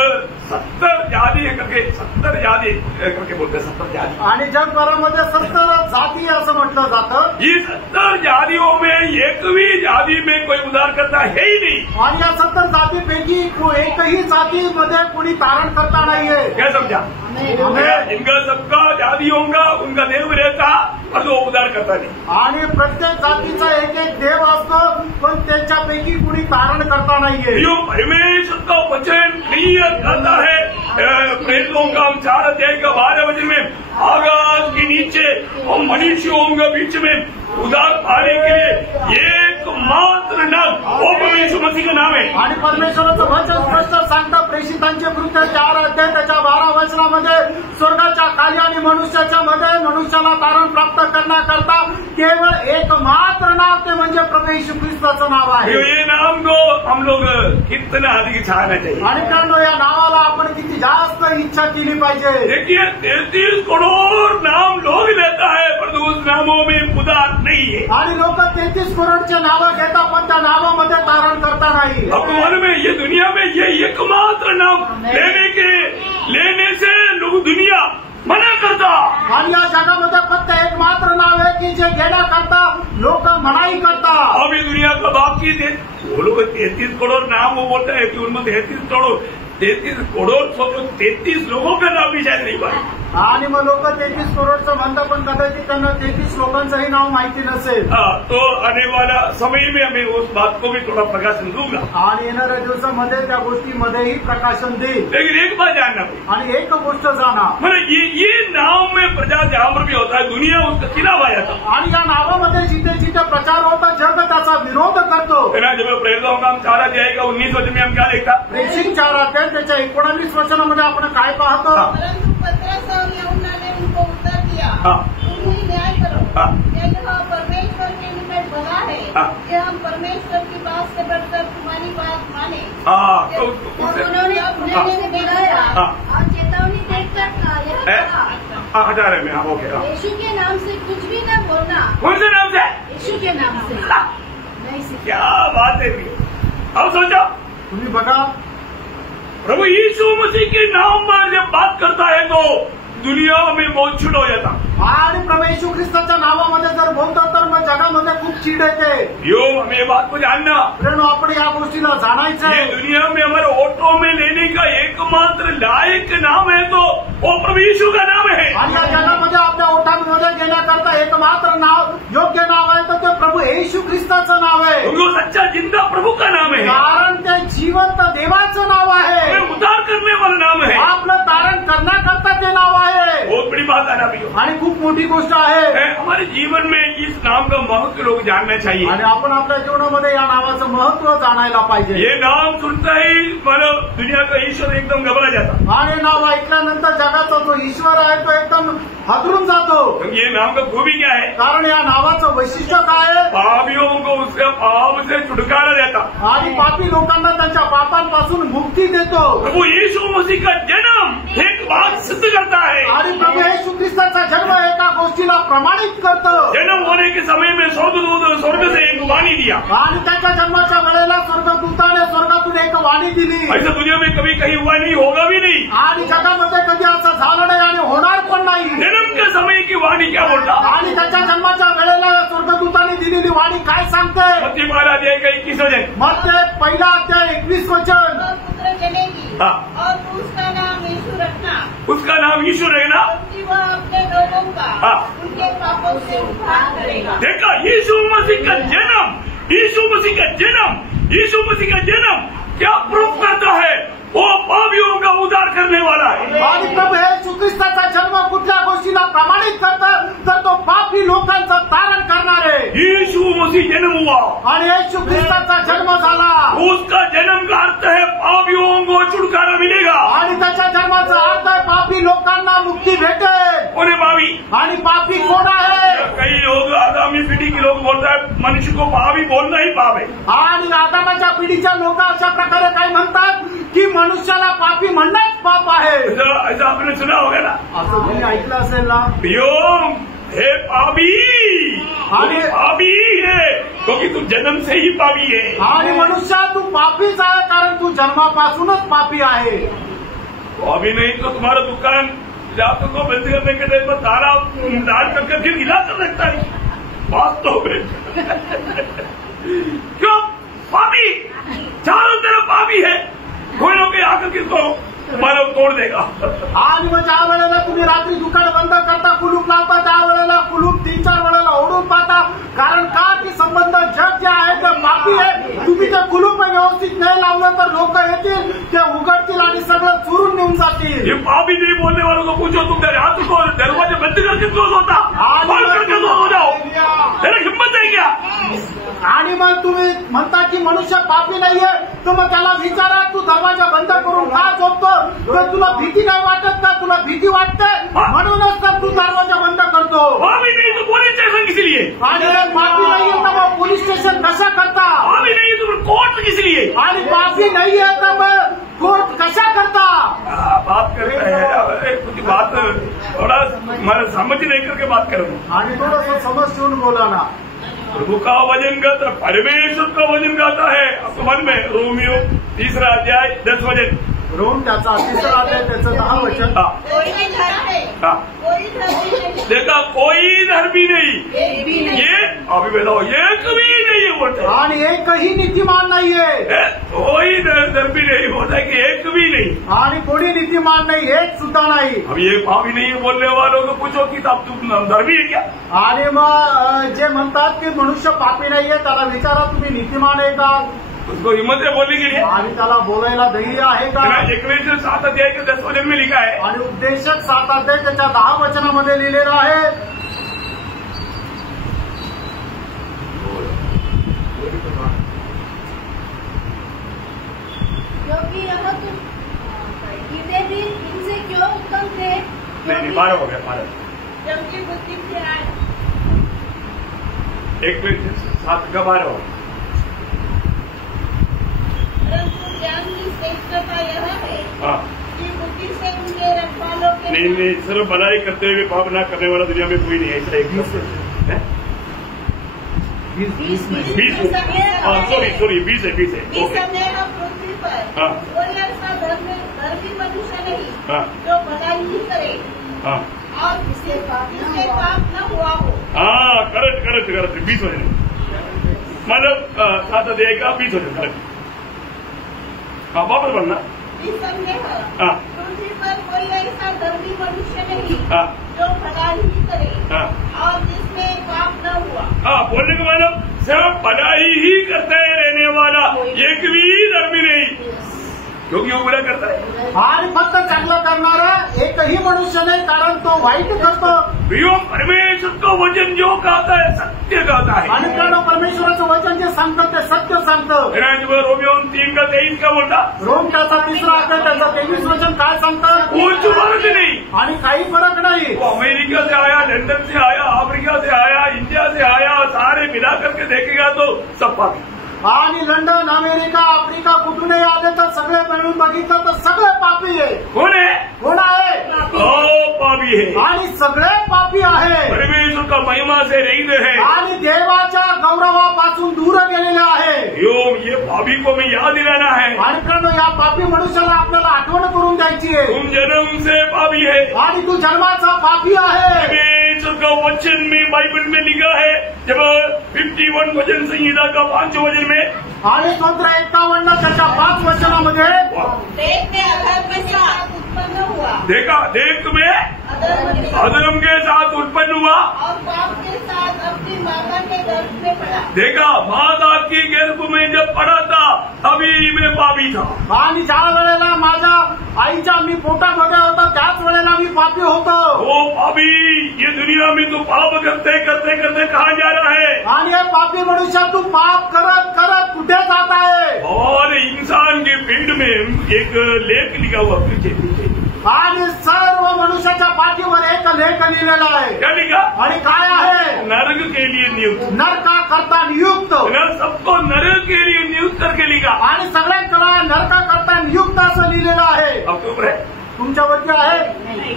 70 जाति करके 70 जाति करके बोलते हैं 70 जाति, आणि जगभरामध्ये 70 जाती असं म्हटलं जातं। ये 70 जातियों में एक भी जाति में कोई उद्धार करता है ही नहीं। आणि या 70 जातीपैकी एकही जातीमध्ये कोणी तारण करता नाहीये। क्या समझा? इनका सबका जातियों का उनका देव रहता पर वो उद्धार करता नहीं। आणि प्रत्येक जातीचा एक एक देव असतो, पण त्याच्यापैकी कोणी तारण करता नाहीये। जो परमेश्वर का वचन क्लियर करता है प्रेरितों का 4 अध्याय का 12 वचन में आकाश के नीचे और मनुष्यों के बीच में उद्धार पाने के लिए एकमात्र नाम वो परमेश्वर मसीह का नाम है। आणि परमेश्वराचं वचन स्पष्ट सांगतं प्रेषितांचे कृत्य 4 अध्याय त्याच्या 12 वचनामध्ये स्वर्गाच्या खाली आणि मनुष्याच्या मध्ये मनुष्याला तारण प्राप्त करण्याकरता केवळ एकमात्र नाव ते म्हणजे प्रभू येशू ख्रिस्ताचं नाव आहे। ये नाम को हम लोग कितना अधिक चाहना चाहिए। आणि कारण या नावाला आपण किती जास्त इच्छा केली पाहिजे। देखिए 33 करोड़ नाम लोग लेता है पर उस नामों में उद्धार नहीं है। आणि लोक 33 करोडचे नावं घेतात पण त्या नावामध्ये तारण करता नाही। आपको मालूम है ये दुनिया में ये एकमात्र नाम लेने से लोग दुनिया मना करता। आणि या जगामध्ये फक्त एकमात्र नाव आहे की जे घेण्याकरता लोक मनाई करता। अब ये दुनिया का बाकी वो लोग 33 करोड़ नाम वो बोलते हैं कि उनमें 33 करोड़ 33 लोगों का नाम भी शायद नहीं पाए। आणि मग लोक 33 करोडचं म्हणतात पण कदाचित त्यांना 33 लोकांचंही नाव माहिती नसेल। तो आने वाला समय में हमें उस बात को भी थोड़ा प्रकाशन दूंगा आणि येणाऱ्या दिवसामध्ये त्या गोष्टीमध्येही प्रकाशन देईल। लेकिन एक बात जानना आणि एक गोष्ट जाणा मतलब ये नाम में प्रचार जहां पर भी होता है दुनिया उसका खिलाफ आ जाता। आणि या नावामध्ये जिथे जिथे प्रचार होता जग त्याचा विरोध करतो। जब प्रेरितों का 4 अध्याय का 19 वचन में हम क्या देखता? प्रेषित 4 अध्याय त्याच्या 19 वचनामध्ये आपण काय पाहतो? परंतु पत्रस और यूहन्ना ने उनको उत्तर दिया, तुम ही न्याय करो। यह परमेश्वर के निकट भला है कि हम परमेश्वर की बात से बढ़कर तुम्हारी बात माने। तो उन्होंने बुलाया और चेतावनी देकर यह कहा, हटा रहे मैं ओके यीशु के नाम से कुछ भी न बोलना। कौन से नाम से? यीशु के नाम से नहीं सीखा। क्या बात है। अब सोचो तुम्ही बघा प्रभु यीशु मसीह के नाम पर जब बात करता है तो दुनिया में बहुत छूट हो जाता. आणि प्रभू येशू ख्रिस्ताच्या नावामध्ये जर बोलतो तर मग जगामध्ये खूप चीड येते. यो हमें ये बात को जानना, प्रेरणो आपण या गोष्टीला ये जाणायचं. दुनिया में हमारे ऑटो में लेने का एकमात्र लायक नाम है तो वो प्रभु यीशु का नाम है. आणि या जगामध्ये आपल्या ओठांमध्ये घेण्याकरता एकमात्र नाव योग्य नाव आहे तर ते प्रभू येशू ख्रिस्ताचं नाव आहे. वो सच्चा जिंदा प्रभु का नाम है. कारण ते जिवंत देवाचं नाव आहे. हमें उद्धार करने वाला नाम है. आपलं तारण करण्याकरता ते नाव आहे. बहुत बड़ी बात है ना भैया. आणि खूप मोठी गोष्ट आहे. हमारे जीवन में इस नाम का महत्व लोग जानना चाहिए. आणि आपण आपल्या जीवनामध्ये या नावाचं महत्व जाणायला पाहिजे. ये नाम सुनता ही मानो दुनिया का ईश्वर एकदम घबरा जाता. आणि नाव ऐकल्यानंतर जगाचा जो ईश्वर आहे तो एकदम हादरून जातो. ये नाम का खूबी क्या है? कारण या नावाचं वैशिष्ट्य काय आहे? पापियों को उसके पाप से छुटकारा देता. आणि पापी लोकांना त्यांच्या पापांपासून मुक्ती देतो. प्रभु यीशु मसीह का जन्म एक बात सिद्ध करता है. आणि प्रभू येशू ख्रिस्ताचा जन्म एका गोष्टीला प्रमाणित करतो. जन्म होने के समय में स्वर्गदूत स्वर्ग से एक वाणी दिया. आणि त्याच्या जन्माच्या वेळेला स्वर्गदूताने स्वर्गातून एक वाणी दिली. ऐसा दुनिया में कभी कहीं हुआ नहीं, होगा भी नहीं. आणि जगामध्ये कधी असं झालं नाही आणि होणार पण नाही. जन्म के समय की वाणी क्या बोलता? आणि त्याच्या जन्माच्या वेळेला स्वर्गदूताने दिलेली वाणी काय सांगते? मत्ती 12:21 वचन. मग ते पहिला अध्याय 21 वचन. वह पुत्र जनेगी हाँ. और तू उसका नाम यीशु रखना, उसका नाम यीशु रहेगा. क्योंकि वह अपने लोगों का हाँ. उनके पापों से उद्धार करेगा. देखा, यीशु मसीह का जन्म, यीशु मसीह का जन्म, यीशु मसीह का जन्म क्या प्रूफ करता है? वो पापियों का उद्धार करने वाला है. आणि प्रभू येशू ख्रिस्ताचा जन्म कुठल्या गोष्टीला प्रमाणित करतात तर तो पापी लोकांचं तारण करणार आहे. यीशु मसीह जन्म हुआ, आणि येशू ख्रिस्ताचा जन्म झाला. उसका जन्म का अर्थ है पापियों को छुटकारा मिलेगा. आणि त्याच्या जन्माचा अर्थ आहे पापी लोकांना मुक्ती भेटेल. कोने पापी? आणि पापी कोण आहे? कई लोग आगामी पीढ़ी के लोग बोलता है मनुष्य को पापी बोलना ही पाप है. आणि आदामाच्या पिढीच्या लोक अशा प्रकारे काय म्हणतात की मनुष्याला पापी म्हणणंच पाप आहे. ऐसा आपने सुना होगा ना. असं तुम्ही ऐकलं असेल ना. पियोम हे पापी, आणि पापी है क्योंकि तू जन्म से ही पापी है. आणि मनुष्या तू पापीच आहे कारण तू जन्मापासूनच पापी आहे. अभी नहीं तो तुम्हारा दुकान जातकों को बंद करने के टाइम पर तारा डाल करके फिर हिला कर रखता है. वास्तव में क्यों पापी? चारों तरफ पापी है. कोई लोग आकर किसको मानव तोड़ देगा. आणि मग ज्या वेळेला तुम्ही रात्री दुकान बंद करता, कुलूप लावता, त्या वेळेला कुलूप 3-4 वेळेला ओढून पाहता. कारण का की संबंध जग जे आहे ते पापी आहे. तुम्ही ते कुलूप व्यवस्थित नाही लावलं तर लोक येतील, ते उघडतील आणि सगळं चुरून नेऊन जातील. ये पापी नहीं बोलने वालों को पूछो, तुम रात को दरवाजे बंद करके क्लोज होता, खोल करके क्लोज हो जाओ. तेरा हिम्मत है क्या? आणि मग तुम्ही म्हणता की मनुष्य पापी नाहीये तर मग त्याला विचारा तू दरवाजा बंद करून का झोपतो? तर तुला भीती नाही वाटत का? तुला भीती वाटते म्हणूनच तर तू दरवाजा बंद करतो. पापी नहीं तो पुलिस स्टेशन किस लिए? आणि जर पापी नाहीये तर मग पोलीस स्टेशन कशा करता? पापी नहीं तो कोर्ट किस लिए? आणि पापी नाहीये तर मग कोर्ट कशा करता? बात करते हैं कुछ बात थोड़ा हमारा समझ नहीं करके बात करो. आणि थोडंसं समज ठेवून बोला ना. प्रभु का वजन गाता, परमेश्वर का वजन गाता है. आपको मन में रोमियो 3 अध्याय 10 वचन. रोम त्याचा 3 अध्याय त्याचं 10 वचन. कोई नहीं धर्म है, हाँ. कोई धर्मी नहीं, देखा कोई धर्मी नहीं, एक भी नहीं. ये अभी बताओ एक भी नहीं होता. आणि एकही नीतिमान नाहीये. कोई धर्मी नहीं होता कि एक भी नहीं. आणि कोणी नीतिमान नाही, एक सुद्धा नाही. अब ये पापी नहीं बोलने वालों को पूछो कि तब तुम धर्मी है क्या? आणि मग जे म्हणतात की मनुष्य पापी नाहीये त्याला विचारा तुम्ही नीतिमान आहे का? उसको हिम्मत है बोलने के लिए. आणि त्याला बोलायला धैर्य आहे का? 1 7 अध्याय के 10 वचन में लिखा है. आणि उपदेशक 7 अध्याय त्याच्या 10 वचनामध्ये लिहिलेलं आहे. क्योंकि यह गीते भी इनसे क्यों उत्तम थे? नहीं 12 हो गया 12. जबकि बुद्धि से आए. 1 7 का 12 हो. परंतु ज्ञान की श्रेष्ठता यह है हाँ. कि बुद्धि से उनके रखवालों के नहीं सिर्फ भलाई करते हुए पाप ना करने वाला दुनिया में कोई नहीं है. ऐसा एक 20 सॉरी 20 है. 20 ओके. समय हम पृथ्वी पर हाँ. कोई ऐसा धर्मी मनुष्य नहीं हाँ. जो भलाई ही करे, हाँ और जिससे पाप न हुआ हो। हाँ करेक्ट करेक्ट करेक्ट 20 वचन मतलब 7 अध्याय का 20 वचन करेक्ट। हाँ वापस पढ़ना। निसंदेह हाँ पृथ्वी पर कोई ऐसा धर्मी मनुष्य नहीं हाँ जो भला ही करे हाँ और जिसमें पाप न हुआ। हाँ बोलने का मतलब सब भलाई ही करते रहने वाला एक भी धर्मी नहीं, क्योंकि वो बुरा करता है। आणि फक्त चांगलं करणारा एकही मनुष्य नाही, कारण तो वाईट करतो। प्रियो परमेश्वर का वचन जो कहता है सत्य कहता है। आणि कारण परमेश्वराचं वचन जे सांगतं ते सत्य सांगतं। रोमियो 3:23 का बोलता रोम त्याचा 3रा अध्याय त्याचा 23 वचन काय सांगतं? कुछ फर्क नहीं, आणि काही फरक नाही। वो अमेरिका से आया, लंदन से आया, अफ्रीका से आया, इंडिया से आया, सारे मिला करके देखेगा तो सब पापी। आणि लंडन, अमेरिका, आफ्रिका कुठूनही आले तर सगळे मिळून बघितलं तर सगळे पापी आहे। कौन है? कोण आहे? पापी है आणि सगळे पापी आहे। परमेश्वर का महिमा से रहित है आणि देवाच्या गौरवापासून दूर गेलेले आहे। ये पापी को मैं याद दिलाना है। आणि कारण या पापी मनुष्याला आपल्याला आठवण करून द्यायची आहे। तुम जन्म से पापी है आणि तू जन्माचा पापी आहे। परमेश्वर का वचन में बाइबल में लिखा है, जब 51 वचन संहिता का 5 वचन में आणि स्तोत्र 51 त्याच्या 5 वचनामध्ये देख में अधर्म के साथ उत्पन्न हुआ। देखा, देख में अधर्म के साथ उत्पन्न हुआ और पाप के साथ अपनी माता के गर्भ में पड़ा। देखा, माता की गर्भ में जब पड़ा था तभी मैं पापी था। आणि ज्या वेळेला माझ्या आईच्या मी पोटामध्ये होतो त्याच वेळेला मी पापी होतो। वो पापी ये दुनिया में तो पाप करते करते करते कहाँ जा रहा है? आणि हे पापी मनुष्य तू पाप करत करत कुठे जात आहे? और इंसान के पेट में एक लेख लिखा हुआ पीछे पीछे, आणि सर्व मनुष्याच्या पाठीवर एक लेख लिहिलेला आहे। क्या लिखा? आणि काय आहे? नरक के लिए नियुक्त। नरका करता नियुक्त। सबको नरक के लिए नियुक्त करके लिखा आणि सगळ्यांना नरका करता नियुक्त असं लिहिलेलं आहे। अब तो है तुमच्यावरती आहे?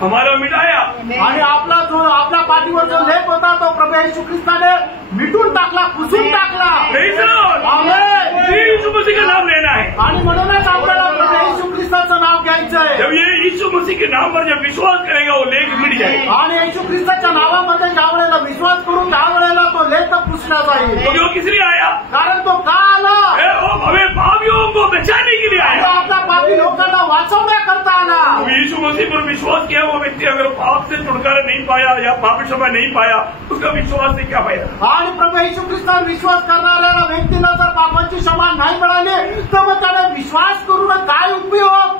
हमारा मिटाया। आणि आपला जो आपल्या पाठीवर जो लेख होता तो प्रभू येशू ख्रिस्ताने मिटून टाकला, पुसून टाकला। Praise the Lord. आमेन। यीशु मसीह का नाम लेना है। आणि म्हणूनच आपल्याला प्रभू येशू ख्रिस्ताचं नाव घ्यायचंय। जब ये यीशु मसीह के नाम पर जब विश्वास करेगा वो लेख मिट जाएगा। आणि येशू ख्रिस्ताच्या नावामध्ये ज्या वेळेला विश्वास करून त्या वेळेला तो लेख पुसला जाईल। क्योंकि वो किस लिए आया? कारण तो का आला? वो हमें पापियों को बचाने के लिए तो आया। आपल्या पापी लोकांना वाचवण्याकरता आला। अब यीशु मसीह पर विश्वास किया वो व्यक्ति अगर पाप से छुटकारा नहीं पाया या पाप क्षमा नहीं पाया, उसका विश्वास से क्या फायदा? आणि प्रभू येशू ख्रिस्तावर विश्वास करणाऱ्या व्यक्तीला जर पापाची क्षमा नाही मिळाली तर मग त्याने विश्वास करून काय उपयोग?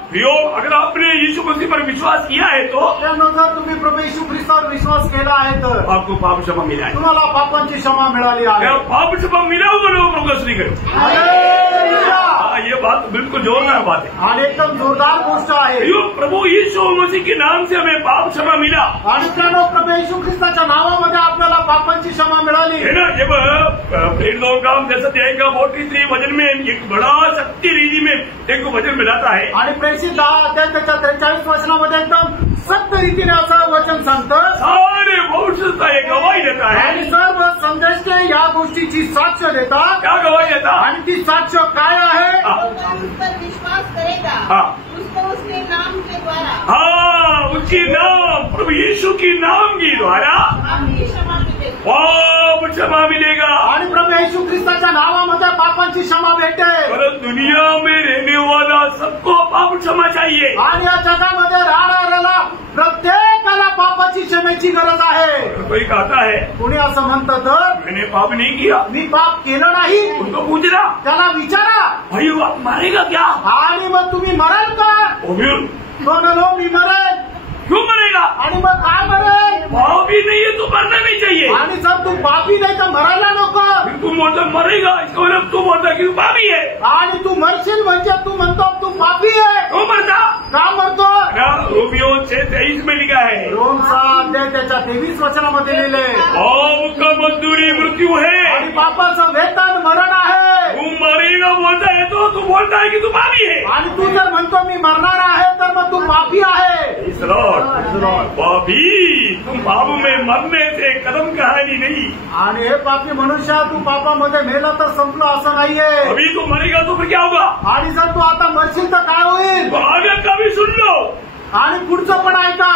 अगर आपने यीशु मसीह पर विश्वास किया है तो त्यानंतर तुम्ही प्रभू येशू ख्रिस्तावर विश्वास केला आहे तर आपको पाप क्षमा मिला है। तुम्हाला पापांची क्षमा मिळाली आहे। अगर पाप क्षमा मिला होगा लोग प्रोग्रेस नहीं करें। हालेलुया। ये बात बिल्कुल जोरदार बात है। आणि एकदम जोरदार गोष्ट आहे। प्रभु यीशु मसीह के नाम से हमें पाप क्षमा मिला। आणि त्यानं प्रभू येशू ख्रिस्ताच्या नावामध्ये आपल्याला पापांची क्षमा मिळाली है ना। जब प्रेरितों का 10:43 वचन में एक बड़ा शक्ति रीति में एक वचन मिलाता है। आणि प्रेषित 10 अध्याय त्याच्या 43 वचनामध्ये एकदम सत्य रीतीने असं वचन सांगतं। सारे भविष्य एक गवाही देता है आणि सर्व संदेश या गोष्टीची साक्ष देतात। क्या गवाही देता? आणि ती साक्ष काय आहे? जो उस पर विश्वास करेगा हाँ। उसको उसके नाम के द्वारा हाँ, उसकी नाम प्रभु यीशु की नाम के द्वारा आपकी क्षमा मिलेगी। पाप क्षमा मिलेगा। आणि प्रभू येशू ख्रिस्ताच्या नावामध्ये पापांची क्षमा भेटेल। पर दुनिया में रहने वाला सबको पाप क्षमा चाहिए। आणि या जगामध्ये राहणाऱ्याला प्रत्येकाला पापाची क्षमेची गरज आहे। कोई कहता है कोणी असं म्हणतं तर मैंने पाप नहीं किया, मी पाप केलं नाही, उनको पूछना त्याला विचारा भाई वो आप मरेगा क्या? आणि मग तुम्ही मराल का? वो फिर तो नो मी मरेल। क्यों मरेगा? आणि मग काय मरेल? पाप ही नहीं है तो मरना नहीं चाहिए। आणि जर तू पापी नाही तर मरायला नको। फिर तू बोलता मरेगा, इसका मतलब तू बोलता कि तू पापी है। आणि तू मरशील म्हणजे तू म्हणतो तू पापी आहे। क्यों मरता? का मरतो? रोमियो 6:23 में लिखा है, रोम 6 अध्याय त्याच्या 23 वचनामध्ये लिहिले, पाप का मजदूरी मृत्यू है। आणि पापाचं वेतन मरण आहे। तू मरेगा बोलता है तो तू बोलता है कि तू पापी है। आणि तू जर म्हणतो मी मरणार आहे तर मग तू पापी आहे। इस पापी, तुम पाप में मरने से कदम कहानी नहीं। आणि हे पापी मनुष्य तू पापामध्ये मेला तर संपलं असं नाहीये। अभी तू मरेगा तो फिर क्या होगा? आणि जर तू आता मरशील तर काय होईल? तो आगे का भी सुन लो। आणि पुढचं पण ऐका।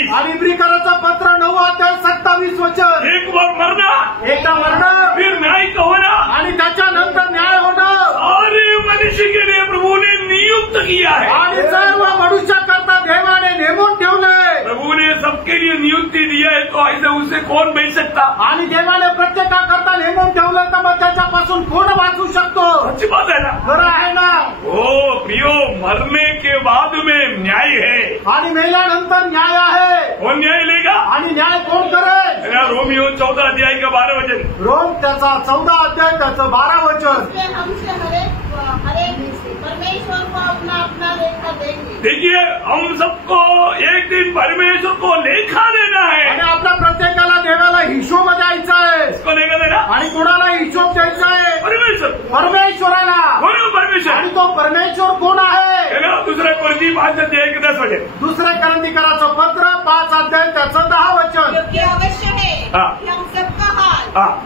27। आणि इब्रिकराचं पत्र 9 अध्याय 27 वचन। एक बार मरना, एकदा मरणं, फिर न्याय का होना, आणि त्याच्यानंतर न्याय होणं, सारे मनुष्य के लिए प्रभु ने नियुक्त किया है। आणि सर्व मनुष्याकरता देवाने नेमून ठेवलंय। प्रभु ने सबके लिए नियुक्ति दिया है, तो ऐसे उससे कौन बच सकता? आणि देवाने प्रत्येकाकरता नेमून ठेवलं तर मग त्याच्यापासून कोण वाचू शकतो? अच्छी बात है ना? खरं आहे ना? ओ प्रियो, मरने के बाद में न्याय है। आणि मेल्यानंतर न्याय आहे। कौन न्याय लेगा? आणि न्याय कोण करेल? रोमियो 14 अध्याय का 12 वचन। रोम त्याचा 14 अध्याय त्याचं 12 वचन। इसलिए हमसे हरेक परमेश्वर को अपना अपना लेखा देंगे। देखिए, हम सबको एक दिन परमेश्वर को लेखा देना है। आणि आपल्या प्रत्येकाला देवाला हिशोब द्यायचा आहे। इसको लेखा देना, आणि कोणाला हिशोब द्यायचा आहे? परमेश्वर। परमेश्वराला। कौन है परमेश्वर? आणि तो परमेश्वर कोण आहे? है ना? दूसरा कोणती 5 अध्याय के 10 वचन। दुसऱ्या करंदीकराचं पत्र 5 अध्याय त्याचं 10 वचन। क्योंकि अवश्य है कि हम सबका हाल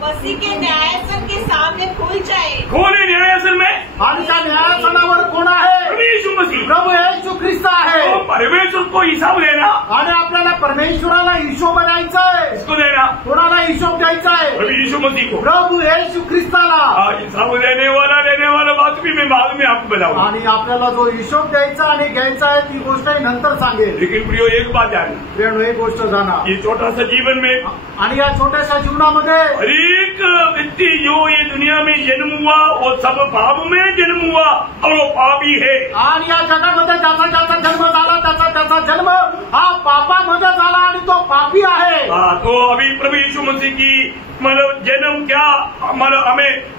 मसीह के न्यायासन के सामने खुल जाए। कौन है न्यायासन में? आणि त्या न्यायासनावर कोण आहे? यीशु मसीह। प्रभू येशू ख्रिस्त आहे। तो परमेश्वर को हिसाब देना, आणि आपल्याला परमेश्वराला हिशोब द्यायचा आहे। इसको देना, कोणाला हिशोब द्यायचा आहे? प्रभु यीशु मसीह को। प्रभू येशू ख्रिस्ताला। हिसाब देने वाला बात भी मैं बाद में आपको बताऊंगा। आणि आपल्याला जो हिशोब द्यायचा आणि घ्यायचा आहे ती गोष्टही नंतर सांगेल। लेकिन प्रियो, एक बात जानना, प्रियनो, एक गोष्ट जाणा, ये छोटा सा जीवन में आणि या छोट्याशा जीवनामध्ये हर एक व्यक्ति जो ये दुनिया में जन्म हुआ वो सब पाप में जन्म हुआ और वो पापी है। आणि या जगामध्ये ज्याचा ज्याचा जन्म झाला त्याचा जन्म हा पापामध्ये झाला आणि तो पापी आहे। तो अभी प्रभु यीशु मसीह की मतलब जन्म क्या हमें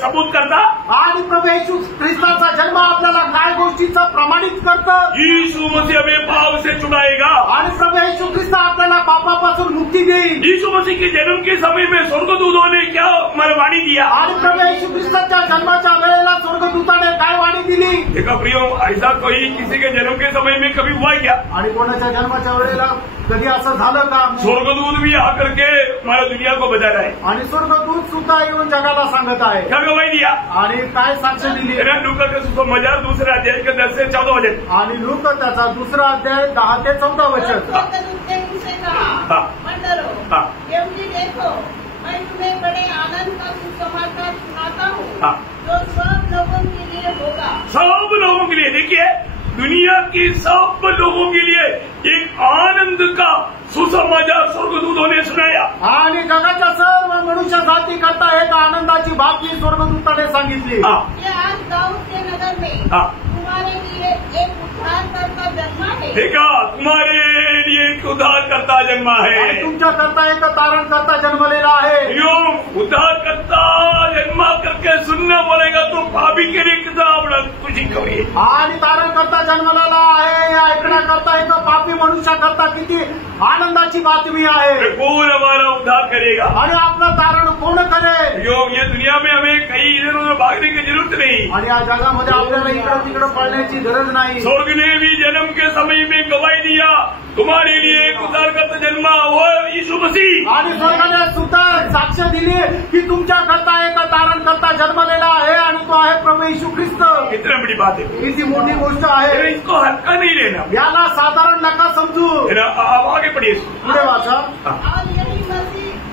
सबूत करता? आणि प्रभू येशू ख्रिस्ताचा जन्म आपल्याला काय गोष्टीचं प्रमाणित करतं? यीशु मसीह हमें पाप से छुड़ाएगा। आणि प्रभू येशू ख्रिस्त आपल्याला पापापासून मुक्ती देईल। यीशु मसीह के जन्म के समय में स्वर्गदूतों ने क्या वाणी दिया? आणि प्रभू येशू ख्रिस्ताच्या जन्माच्या वेळेला स्वर्गदूताने काय वाणी दिली? देखा प्रियो, ऐसा कोई किसी के जन्म के समय में कभी हुआ क्या? आणि कोणाच्या जन्माच्या वेळेला कधी असं झालं का? स्वर्गदूत भी आकर के हमारा दुनिया को बता रहा है। आणि स्वर्गदूत सुद्धा येऊन जगाला सांगत आहे। क्या गवाही दिया? आणि काय साक्ष दिली? लूका का सुसमाचार 2 अध्याय के 10 से 14 वचन। आणि लूका त्याचा 2 अध्याय 10 ते 14 वचन। स्वर्गदूत ने उनसे कहा, मत डरो, यहूदी देखो, मैं तुम्हें बड़े आनंद का सुसमाचार सुनाता हूँ जो सब लोगों के लिए होगा। सब लोगों के लिए। देखिए, दुनिया की सब लोगों के लिए एक आनंद का सुसमाचार स्वर्गदूतों ने सुनाया। आणि जगाच्या सर्व मनुष्य जाती करता एक आनंदाची बातमी स्वर्गदूताने सांगितली। ये आज दाऊद के नगर में तुम्हारे लिए एक उद्धारकर्ता जन्मा है। देखा, तुम्हारे लिए एक उद्धारकर्ता जन्मा है। आणि तुमच्याकरता एक तारणकर्ता जन्मलेला आहे। उद्धारकर्ता जन्मा करके सुनना बोलेगा तो पापी के लिए कितना बड़ा खुशी कभी। आणि तारणकर्ता जन्मलेला आहे ऐकण्याकरता एक पापी मनुष्याकरता किती आनंदाची बातमी आहे। कौन हमारा उद्धार करेगा? आणि आपलं तारण कोण करेल? ये दुनिया में हमें कहीं इधर उधर भागने की जरूरत नहीं। आणि या जगामध्ये आपल्याला इकडं तिकडं पळण्याची गरज नाही। स्वर्ग ने भी जन्म के समय में गवाही दिया, तुम्हारे लिए एक उद्धारकर्ता जन्मा वो यीशु मसीह। आणि स्वर्गाने सुद्धा साक्ष दिली की तुमच्याकरता एक तारणकर्ता जन्मलेला आहे आणि तो आहे प्रभू येशू ख्रिस्त। कितना बड़ी बात है, किती मोठी गोष्ट आहे। इसको हल्का नहीं लेना, याला साधारण नका समजू। आप आगे पढ़िए, पुढे वाचा। और यही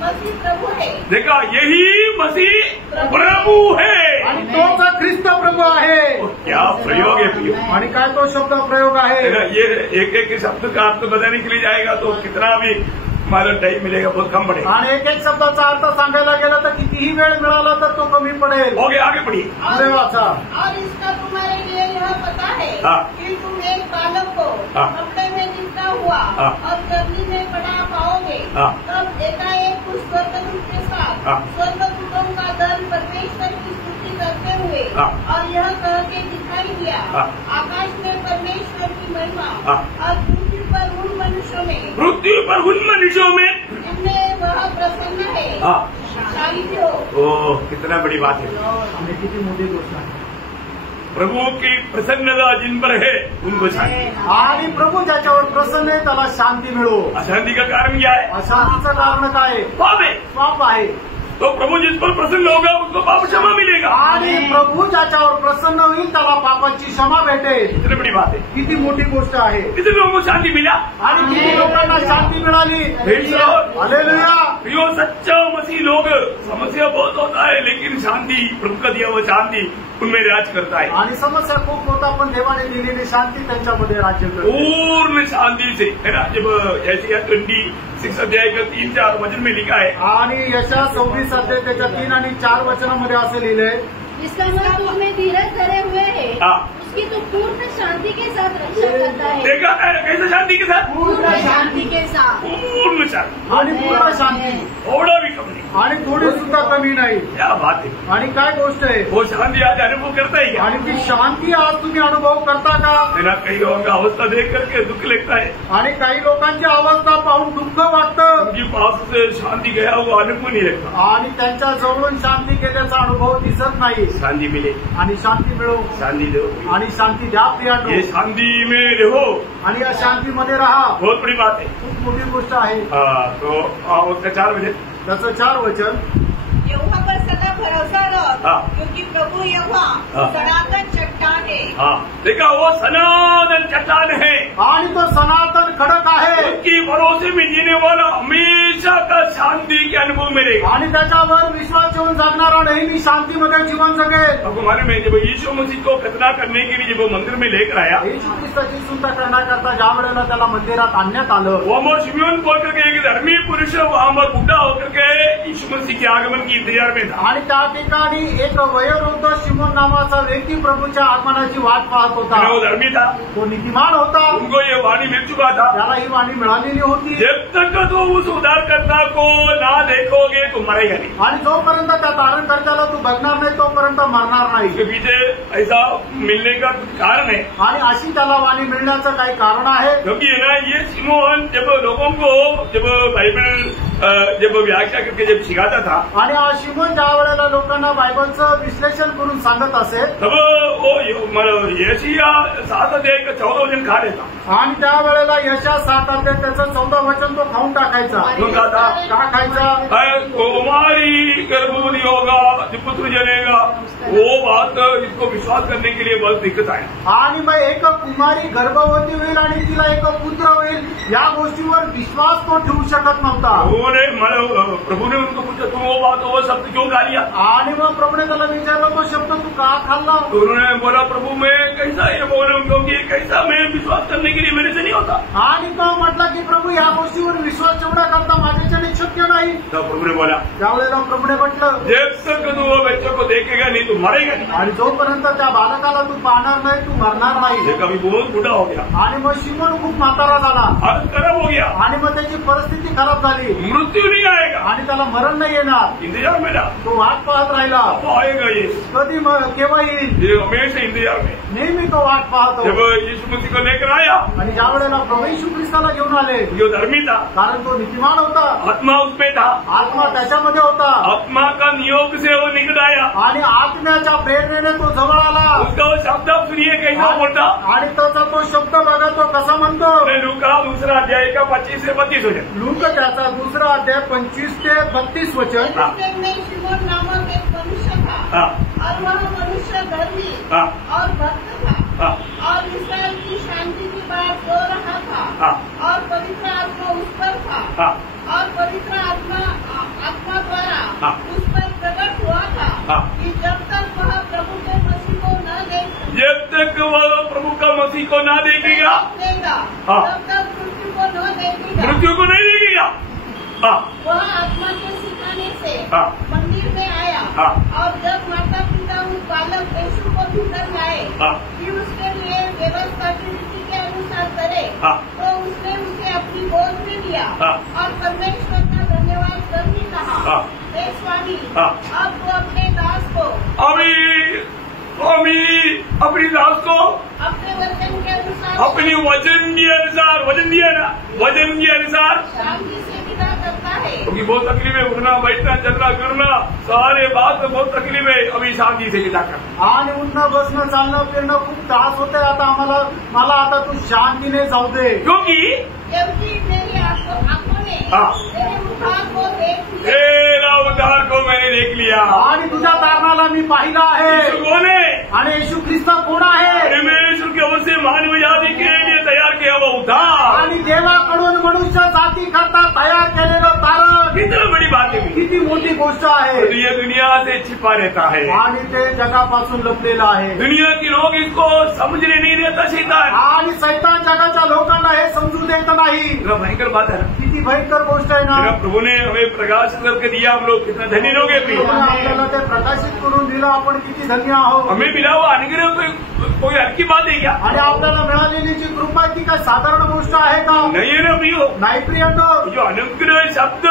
मसीह प्रभु है। देखा, यही मसीह प्रभु है आणि तोच ख्रिस्त प्रभु आहे। क्या प्रयोग है प्रियो। आणि काय तो शब्द प्रयोग आहे। ये एक एक शब्द का अर्थ बताने के लिए जाएगा तो कितना भी हमारा टाइम मिलेगा, बहुत कम पड़ेगा। आणि एक एक शब्दाचा अर्थ सांगायला गेला तर कितीही वेळ मिळाला तर तो कमी पडेल। ओके, आगे पढ़िए। पुढे वाचा। और इसका तुम्हारे लिए यह पता है कि तुम एक बालक को कपड़े में लिपटा हुआ और गर्मी में पड़ा पाओगे। तब एकाएक उस स्वर्गदूत के साथ स्वर्गदूतों का दल परमेश्वर की स्तुति करते हुए और यह कह के दिखाई दिया, आकाश में परमेश्वर की महिमा और पृथ्वी पर उन मनुष्यों में जिनमें वह प्रसन्न है। शांति हो। ओह, कितना बड़ी बात है। आणि किती मोठी गोष्ट आहे। प्रभु की प्रसन्नता जिन पर है उनको शांति। आणि प्रभू ज्याच्यावर प्रसन्न आहे त्याला शांती मिळो। अशांति का कारण क्या है? अशांतीचं कारण काय? पाप है। पाप आहे। तो प्रभु जिस पर प्रसन्न होगा उसको पाप क्षमा मिलेगा। आणि प्रभु ज्याच्यावर प्रसन्न होईल त्याला पापाची क्षमा भेटेल। कितनी बड़ी बात है, किती मोठी गोष्ट आहे। कितने लोगों को शांति मिला आणि किती लोकांना शांती मिळाली। हालेलुया। प्रियो सच्चा मसीह लोग, समस्या बहुत होता है लेकिन शांति, प्रभु का दिया हुआ शांति उनमें राज करता है। आणि समस्या खूप होता पण देवाने दिलेली शांती त्यांच्यामध्ये राज्य करते। पूर्ण शांति से, है ना। जब ऐसे 26 अध्याय का 3-4 वचन में लिखा है, आणि यशा 26 अध्याय त्याच्या 3 आणि 4 वचनामध्ये असं लिहिलंय, जिसका मन तुम में धीरज धरे हुए है, उसकी तो पूर्ण शांति के साथ रक्षा करता है। देखा कैसे शांति के साथ, पूर्ण शांति के साथ, पूर्ण शांति, आणि पूर्ण शांती, थोड़ा भी कम नहीं, आणि थोडी सुद्धा कमी नाही। क्या बात है। आणि काय गोष्ट आहे, वो शांति आज अनुभव करता ही क्या? आणि ती शांती आज तुम्ही अनुभव करता का? है ना। कई लोगों का अवस्था देख करके दुख लगता है, आणि काही लोकांची अवस्था पाहून दुःख वाटतं, उनकी पास से शांति गया हुआ अनुभव नहीं लगता। आणि त्यांच्या जवळून शांती गेल्याचा अनुभव दिसत नाही। शांति मिले, आणि शांती मिळो, शांति दो, आणि शांती द्या प्रियानो, ये शांति में रहो, आणि या शांतीमध्ये राहा। बहुत बड़ी बात है। खूप मोठी गोष्ट आहे। तो उसका 4 वचन, त्याचं 4 वचन, यहोवा पर सदा भरोसा रख, हाँ। क्योंकि प्रभु यहोवा हाँ। सनातन चट्टान है। हाँ देखा, वो सनातन चट्टान है, आणि तो सनातन खडक आहे, उनकी भरोसे में जीने वाला हमेशा का शांति के अनुभव मिलेगा। आणि त्याच्यावर विश्वास ठेवून जगणारा नेहमी शांतीमध्ये जीवन जगेल। आपको मालूम है, जब यीशु मसीह को खतना करने के लिए जब वो मंदिर में लेकर आया, येशू ख्रिस्ताची सुद्धा करण्याकरता ज्या वेळेला त्याला मंदिरात आणण्यात आलं, वो अमर शिमोन बोल करके एक धर्मी पुरुष वहां पर बुढ़ा होकर के यीशु मसीह के आगमन की इंतजार में था। आणि त्या ठिकाणी एक वयोवृद्ध शिमोन नावाचा व्यक्ती प्रभूच्या आगमनाची वाट पाहत होता। वो धर्मी था, तो नीतिमान होता, उनको ये वाणी मिल चुका था, त्याला ही वाणी मिळालेली होती। जब तक तो उस उद्धारकर्ता को ना देखोगे तो मरेगा नहीं। आणि जोपर्यंत त्या तारणकर्त्याला तू बघणार नाही तोपर्यंत मरणार नाही। इसके पीछे ऐसा मिलने का कुछ कारण है, आणि अशी त्याला वाणी मिळण्याचं काही कारण आहे, क्योंकि है ना, ये शिमोन जब लोगों को जब बाइबल जब व्याख्या करके जब सिखाता था, आणि हा शिमोन ज्या वेळेला लोकांना बायबलचं विश्लेषण करून सांगत असेल, तब वो यशाया 7 अध्याय का 14 वचन खा लेता। आणि त्या वेळेला यशा 7 अध्याय त्याचं 14 वचन तो खाऊन टाकायचा। तो खाता का खायचा? कुमारी गर्भवती होगा, जो पुत्र जनेगा, वो बात इसको विश्वास करने के लिए बहुत दिक्कत आए। आणि मग एक कुमारी गर्भवती होईल आणि तिला एक पुत्र होईल, या गोष्टीवर विश्वास तो ठेवू शकत नव्हता। प्रभु ने उनको पूछा, तुम वो बात वो शब्द क्यों खा लिया? आणि मग प्रभूने त्याला विचारलं, तो शब्द तू का खाल्ला? तो उन्होंने बोला, प्रभु मैं कैसा ये बोलूं, क्योंकि कैसा मैं विश्वास करने के लिए मेरे से नहीं होता। आणि तो म्हटलं की प्रभू या गोष्टीवर विश्वास ठेवण्या करता माझ्याच्याने शक्य नाही। तो प्रभु ने बोला, त्यावेळेला प्रभूने म्हटलं, जब तक तू वो बच्चे को देखेगा नहीं तो मरेगा नहीं। आणि जोपर्यंत त्या बालकाला तू पाहणार नाही तू मरणार नाही। ये कभी बहुत बूढ़ा हो गया, आणि मग शिमोन खूप म्हातारा झाला, हालत खराब हो गया, आणि मग त्याची परिस्थिती खराब झाली, मृत्यू नहीं आएगा, आणि त्याला मरण नाही येणार। इंतजार में रहा, तो वाट पाहत राहिला, वो आएगा ये, कधी केव्हा येईल, ये हमेशा इंतजार में। नेहमी तो वाट पाहतो। जब यीशु मसीह को लेकर आया, आणि ज्या वेळेला प्रभू येशू ख्रिस्ताला घेऊन आले, जो धर्मी था, कारण तो नीतिमान होता, आत्मा उसमें था, आत्मा त्याच्यामध्ये होता, आत्मा का नियोग से वो निकट आया, आणि आत्म्याच्या प्रेरणेने तो जवळ आला। उसका वो शब्द आप सुनिए कैसा बोलता, आणि त्याचा तो शब्द बघा तो कसा म्हणतो। लूका 2 अध्याय का 25 से 32 वचन। लूका त्याचा 2 अध्याय 25 ते 32 वचन। फिलिस्तीन में शिमोन नामक एक मनुष्य था, हाँ, और वह मनुष्य धर्मी हाँ, और भक्त था, हाँ, और इसराइल की शांति की बात सो रहा था, हाँ, और पवित्र आत्मा उस पर था, हाँ, और पवित्र आत्मा द्वारा हाँ, उस पर प्रकट हुआ था, हाँ, कि जब तक वह प्रभु के मसीह को न देख जब तक वह प्रभु का मसीह को ना देखेगा, देगा, हाँ, तब तक मृत्यु को न देखेगा। मृत्यु को नहीं देखेगा। हाँ, वह आत्मा के सिखाने से हाँ, मंदिर में आया, हाँ, और जब माता पिता उस बालक यीशु को भीतर लाए, हाँ, कि उसके लिए व्यवस्था की रीति के अनुसार करे, हाँ, तो उसने उसे अपनी गोद में लिया, हाँ, और परमेश्वर का धन्यवाद करके कहा, हाँ, हे स्वामी, हाँ, अब तो अपने दास को अपनी दास को अपने वचन के अनुसार, अपनी वचन के अनुसार, वचन दिया ना, वचन के अनुसार शांति से विदा करता है। क्योंकि बहुत तकलीफ है, उठना बैठना चलना करना सारे बात में बहुत तकलीफ है, अभी शांति से विदा कर। आणि उठणं बसणं चालणं फिरणं खूप त्रास होते। आता मला आता तू शांतीने जाऊ दे, क्योंकि क्योंकि मेरी आंखों ने हाँ, तेरे मुखार को देख लिया। तेरा तेरा उद्धार को मैंने देख लिया। आणि तुझ्या तारणाला मी पाहिलं आहे। यीशु कौन है? आणि येशू ख्रिस्त कोण आहे? परमेश्वर की ओर से मानव जाति के लिए तैयार किया हुआ उद्धार। आणि देवाकडून मनुष्य जाती करता तयार केलेलं तारण कितनी बड़ी बात है, किती मोठी गोष्ट आहे। ये दुनिया से छिपा रहता है। आणि ते जगापासून लपलेलं आहे। दुनिया के लोग इसको समझने नहीं देता शैतान। आणि सैतान जगाच्या लोकांना हे समजू देत नाही। भयंकर बात है ना, किती भयंकर गोष्ट आहे ना। प्रभु ने हमें प्रकाशित करके दिया, हम लोग कितना धन्य लोग हैं। आपल्याला ते प्रकाशित करून दिलं, आपण किती धन्य आहोत। हमें मिला हुआ अनुग्रह कोई हल्की बात है क्या? आणि आपल्याला मिळालेली जी कृपा ती काय साधारण गोष्ट आहे का? नहीं है ना प्रियो। नाही प्रियांनो, जो अनुग्रह शब्द,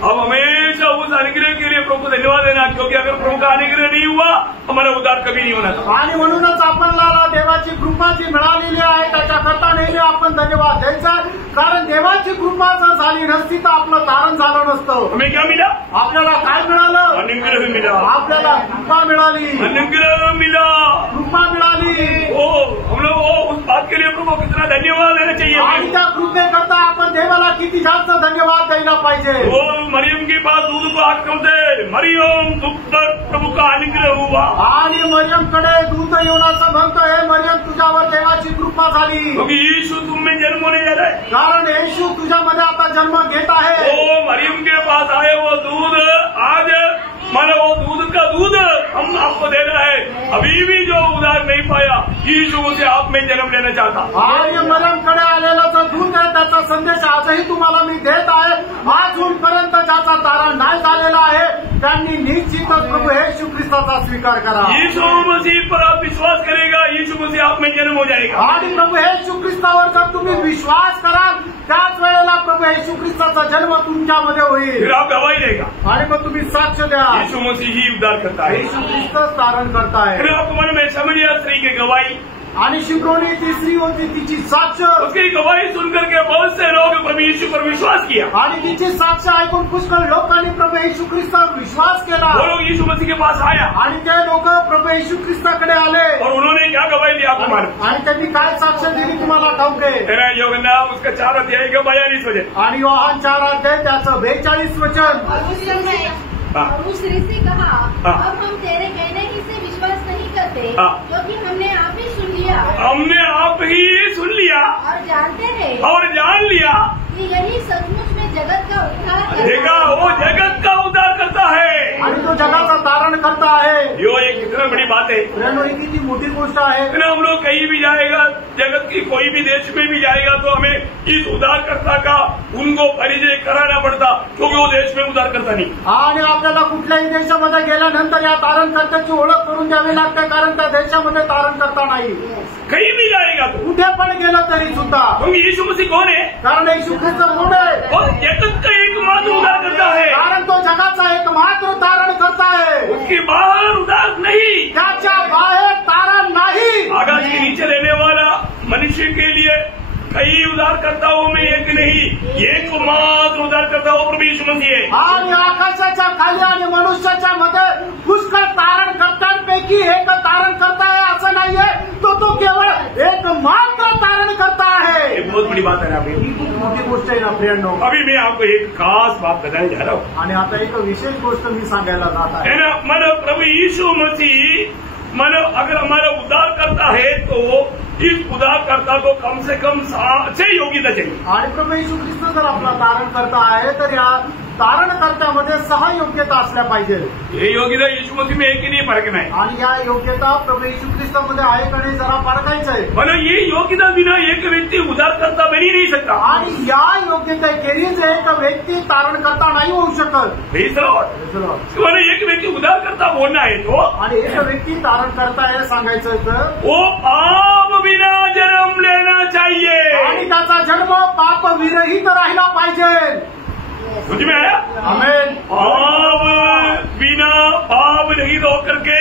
अब हमेशा उस अनुग्रह के लिए प्रभु को धन्यवाद देना, क्योंकि अगर प्रभु का अनुग्रह नहीं हुआ हमारा उद्धार कभी नहीं होना था। आणि म्हणूनच आपल्याला देवाची कृपा जी मिळालेली आहे त्याच्याकरता नेहमी आपण धन्यवाद द्यायचा, कारण देवाची कृपा जर झाली नसती तर आपलं तारण झालं नसतं। हमें क्या मिला? आपल्याला काय मिळालं? अनुग्रह मिला। आपल्याला कृपा मिळाली, अनुग्रह मिला, कृपा मिळाली। ओ हम लोग उस बात के लिए प्रभु को कितना धन्यवाद देना चाहिए। आणि त्या कृपेकरता आपण देवाला किती जास्त धन्यवाद द्यायला पाहिजे। वो मरियम के पास दूध को हाथ करते, मरियम तुम पर प्रभु का अनुग्रह हुआ। आणि मरियमकडे दूत येऊन असं म्हणतोय, मरियम तुझ्यावर देवाची कृपा झाली, क्योंकि यीशु तुम में जन्म होने जा रहा है। कारण येशू तुझ्यामध्ये आता जन्म घेत आहे। वो मरियम के पास आए वो दूध, आज मानो वो दूध का दूध हम आपको दे रहा है। अभी भी जो उद्धार नहीं पाया, यीशु मुझे आप में जन्म लेना चाहता। आणि मरियमकडे आलेला जो दूत आहे त्याचा संदेश आजही तुम्हाला मी देत आहे। अजूनपर्यंत ज्याचा तारण नाही झालेला आहे त्यांनी निश्चितच प्रभू येशू ख्रिस्ताचा स्वीकार करा। यीशु मसीह पर आप विश्वास करेगा, यीशु मसीह आप में जन्म हो जाएगा। आणि प्रभू येशू ख्रिस्तावर जर तुम्ही विश्वास कराल त्याच वेळेला प्रभू येशू ख्रिस्ताचा जन्म तुमच्यामध्ये होईल। फिर आप गवाही देगा, आणि मग तुम्ही साक्ष द्या, यीशु मसीह ही उद्धार करता है। येशू ख्रिस्तच तारण करताय। फिर आपको मन में समझिए स्त्री की गवाही, आणि शिब्रोनी ती स्त्री होती, तिची साक्ष, उसकी गवाही सुनकर के बहुत से लोग प्रभु यीशु पर विश्वास किया। आणि तिची साक्ष ऐकून पुष्कळ लोकांनी प्रभू येशू ख्रिस्तावर विश्वास केला। वो लोग यीशु मसीह के पास आया आणि ते लोक प्रभू येशू ख्रिस्ताकडे आले और उन्होंने क्या गवाही दी आपको मालूम? आणि त्यांनी काय साक्ष दिली तुम्हाला ठाऊक आहे? तेरा यूहन्ना उसका 4 अध्याय का 42 वचन। आणि योहान 4 अध्याय त्याचं 42 वचन। और उस समय हाँ। और उस स्त्री से कहा, हाँ। अब हम तेरे कहने ही से विश्वास नहीं करते, हाँ। क्योंकि हमने आप ही सुन लिया हमने आप ही सुन लिया और जानते हैं और जान लिया कि यही सचमुच में जगत का उद्धार करता देखा है। वो जगत का उद्धार करता है। आणि तो जगाचा तारण करता आहे। यो एक कितना बड़ी बात है। प्रेरणो, ही किती मोठी गोष्ट आहे। फिर हम लोग कहीं भी जाएगा, जगत की कोई भी देश में भी जाएगा तो हमें इस उद्धारकर्ता का उनको परिचय कराना पड़ता, क्योंकि वो देश में उद्धार करता नहीं। आणि आपल्याला कुठल्याही देशामध्ये गेल्यानंतर या तारणकर्त्याची ओळख करून द्यावी लागते, कारण त्या देशामध्ये तारण करता नाही। कहीं भी जाएगा तो, कुठे पण गेलं तरी सुद्धा, क्योंकि यीशु मसीह कौन है? कारण येशू ख्रिस्त कोण आहे? वो जगत का एकमात्र उद्धार करता है, कारण तो जगाचा एकमात्र तारण करता है। उसके बाहर उद्धार नहीं। त्याच्या बाहेर तारण नाही। आकाश के नीचे रहने वाला मनुष्य के लिए कई उद्धारकर्ताओं में एक नहीं, एकमात्र उद्धारकर्ता वो प्रभु यीशु मसीह है। आणि आकाशाच्या खाली आणि मनुष्याच्या मध्ये पुष्कळ तारणकर्त्यांपैकी एक तारण करता है असं नाहीये, तो केवळ एकमात्र तारण करता है। ये बहुत बड़ी बात है ना। ही खूप मोठी गोष्ट आहे ना प्रियांनो। अभी मैं आपको एक खास बात बताने जा रहा हूँ, आणि आता एक विशेष गोष्ट मी सांगायला जात आहे। है ना। मानो प्रभु यीशु मसीह, मानो अगर हमारा उद्धार करता है तो इस उद्धारकर्ता को कम से कम 6 योग्यता चाहिए। आणि प्रभू येशू ख्रिस्त जर आपला तारण करता आहे तर या तारणकर्त्यामध्ये 6 योग्यता असल्या पाहिजे। ये योग्यता यीशु मसीह में एक ही नहीं परखना है। आणि या योग्यता प्रभु येशू ख्रिस्तामध्ये आहे का नाही जरा पारखायचं आहे। मानो ये योग्यता बिना एक व्यक्ति उद्धारकर्ता बन ही नहीं सकता। आणि या योग्यतेखेरीज एक व्यक्ती तारणकर्ता नाही होऊ शकत। Praise the Lord। मानो एक व्यक्ति उद्धारकर्ता होना है तो, आणि एक व्यक्ती तारण करता आहे सांगायचं तर वो पाप बिना जन्म लेना चाहिए। आणि त्याचा जन्म पाप विरहित राहिला पाहिजे। समझ में आया? आमेन। पाप बिना पाप रहित होकर के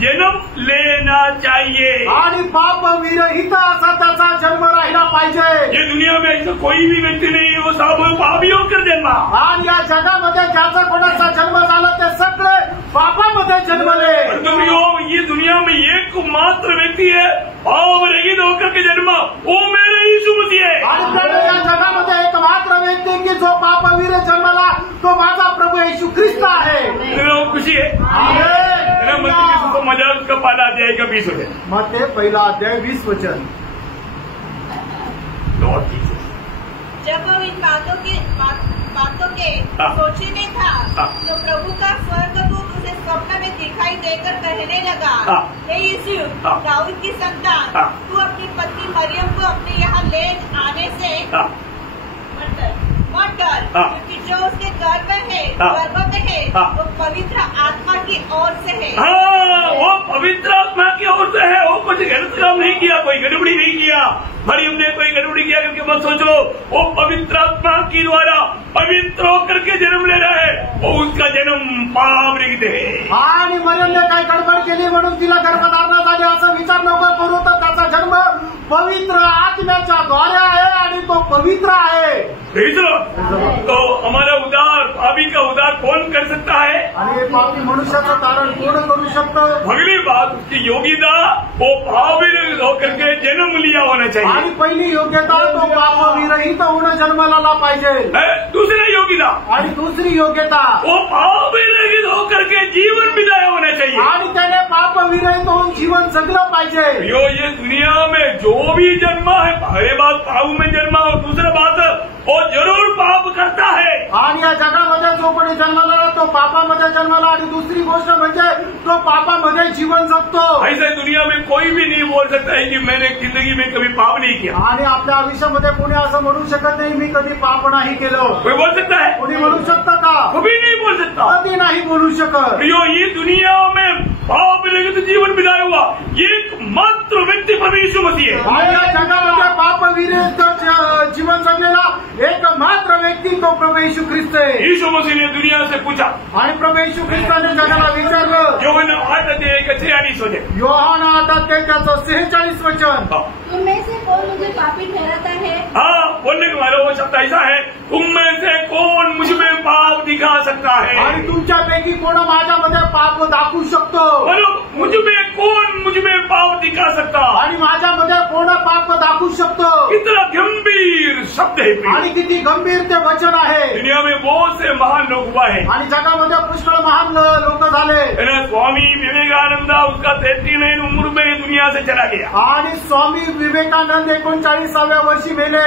जन्म लेना चाहिए। आणि पाप विरहित असा त्याचा जन्म राहिला पाहिजे। ये दुनिया में ऐसा कोई भी व्यक्ति नहीं है, वो सब पापी होकर जन्मा। आणि या जगामध्ये ज्याचा कोणाचा जन्म झाला ते सगळे पापामध्ये जन्मले। ये दुनिया में एकमात्र व्यक्ती है पाप रहित होकर के जन्मा, वो मेरा यीशु मसीह है। आणि त्याने या जगामध्ये एकमात्र व्यक्ती की जो पापविर जन्मला तो माझा प्रभू येशू ख्रिस्त मत्ती सुसमाचार उसका पहला अध्याय का 20 वचन, मत्ती पहिला अध्याय 20 वचन। जब वो इन बातों के सोचने था तो प्रभु का स्वर्गदूत उसे स्वप्न में दिखाई देकर कहने लगा, हे यीशु दाऊद की संतान, तू अपनी पत्नी मरियम को अपने यहाँ ले आने से मत डर, क्योंकि जो उसके गर्भ में है वो पवित्र आत्मा की ओर से है। हाँ, वो पवित्र आत्मा की ओर से है। वो कुछ गलत काम नहीं किया, कोई गड़बड़ी नहीं किया, मरियम ने कोई गड़बड़ी किया क्योंकि मत सोचो, वो पवित्र आत्मा की द्वारा पवित्र होकर के जन्म ले रहा है। वो उसका जन्म पाप रहित है। आणि मरियमने काय गडबड केली म्हणून तिला गर्भधारणा झाली असं विचार नको करू, तर त्याचा जन्म पवित्र आत्म्याच्या द्वारे आहे आणि तो पवित्र आहे। तो हमारा उद्धार, पापी का उद्धार कौन कर सकता है? आणि पापी मनुष्याचं तारण कोण करू शकतं? अगली बात, उसकी योग्यता वो पापी होकर के जन्म लिया होना चाहिए। आणि पहिली योग्यता तो पाप विरहित होणं जन्माला पाहिजे। दूसरी योग्यता आणि दुसरी योग्यता वो पाप विरहित होकर के जीवन बिताया होना चाहिए। आणि त्याने पाप विरहित होऊन जीवन जगलं पाहिजे। ये दुनिया में जो भी जन्मा है, पहले बात पाप में जन्मा और दूसरा बात वो जरूर पाप करता है। आणि या जगामध्ये जो कोणी जन्माला तो पापामध्ये जन्माला, आणि दुसरी गोष्ट म्हणजे तो पापामध्ये जीवन जगतो। ऐसे दुनिया में कोई भी नहीं बोल सकता है कि मैंने जिंदगी में कभी पाप नहीं किया। आणि आपल्या आयुष्यामध्ये कोणी असं म्हणू शकत नाही मी कधी पाप नाही केलं। कोई बोल सकता है? कोणी म्हणू शकतं का? कभी नहीं बोल सकता, कधी नाही बोलू शकत। ये दुनिया में पाप विरहित जीवन बिताया हुआ एकमात्र व्यक्ती प्रभु यीशु मसीह है। आणि या जगामध्ये पाप विरहित जीवन जगलेला एकमात्र व्यक्ती तो प्रभू येशू ख्रिस्त आहे। यीशु मसीह ने दुनिया से पूछा, आणि प्रभू येशू ख्रिस्ताने जगाला विचारलं, योहान 8:46 वचन, योहान 8:46 वचन, तुम में से कौन मुझे पापी ठहराता है? हाँ, बोलने का हमारा वो शब्द ऐसा है, तुम में से कौन मुझ में पाप दिखा सकता है? आणि तुमच्यापैकी कोण माझ्यामध्ये पाप दाखवू शकतो? बोलो, मुझ में पाप दिखा सकता? आणि माझ्यामध्ये कोण पाप दाखवू शकतो? कितना गंभीर शब्द है प्रिय। आणि किती गंभीर ते वचन आहे। दुनिया में बहुत से महान लोग हुआ है, आणि जगामध्ये पुष्कळ महान लोक झाले। स्वामी विवेकानंद उसका 33वें उम्र में दुनिया से चला गया। आणि स्वामी विवेकानंद 39व्या वर्षी मेले।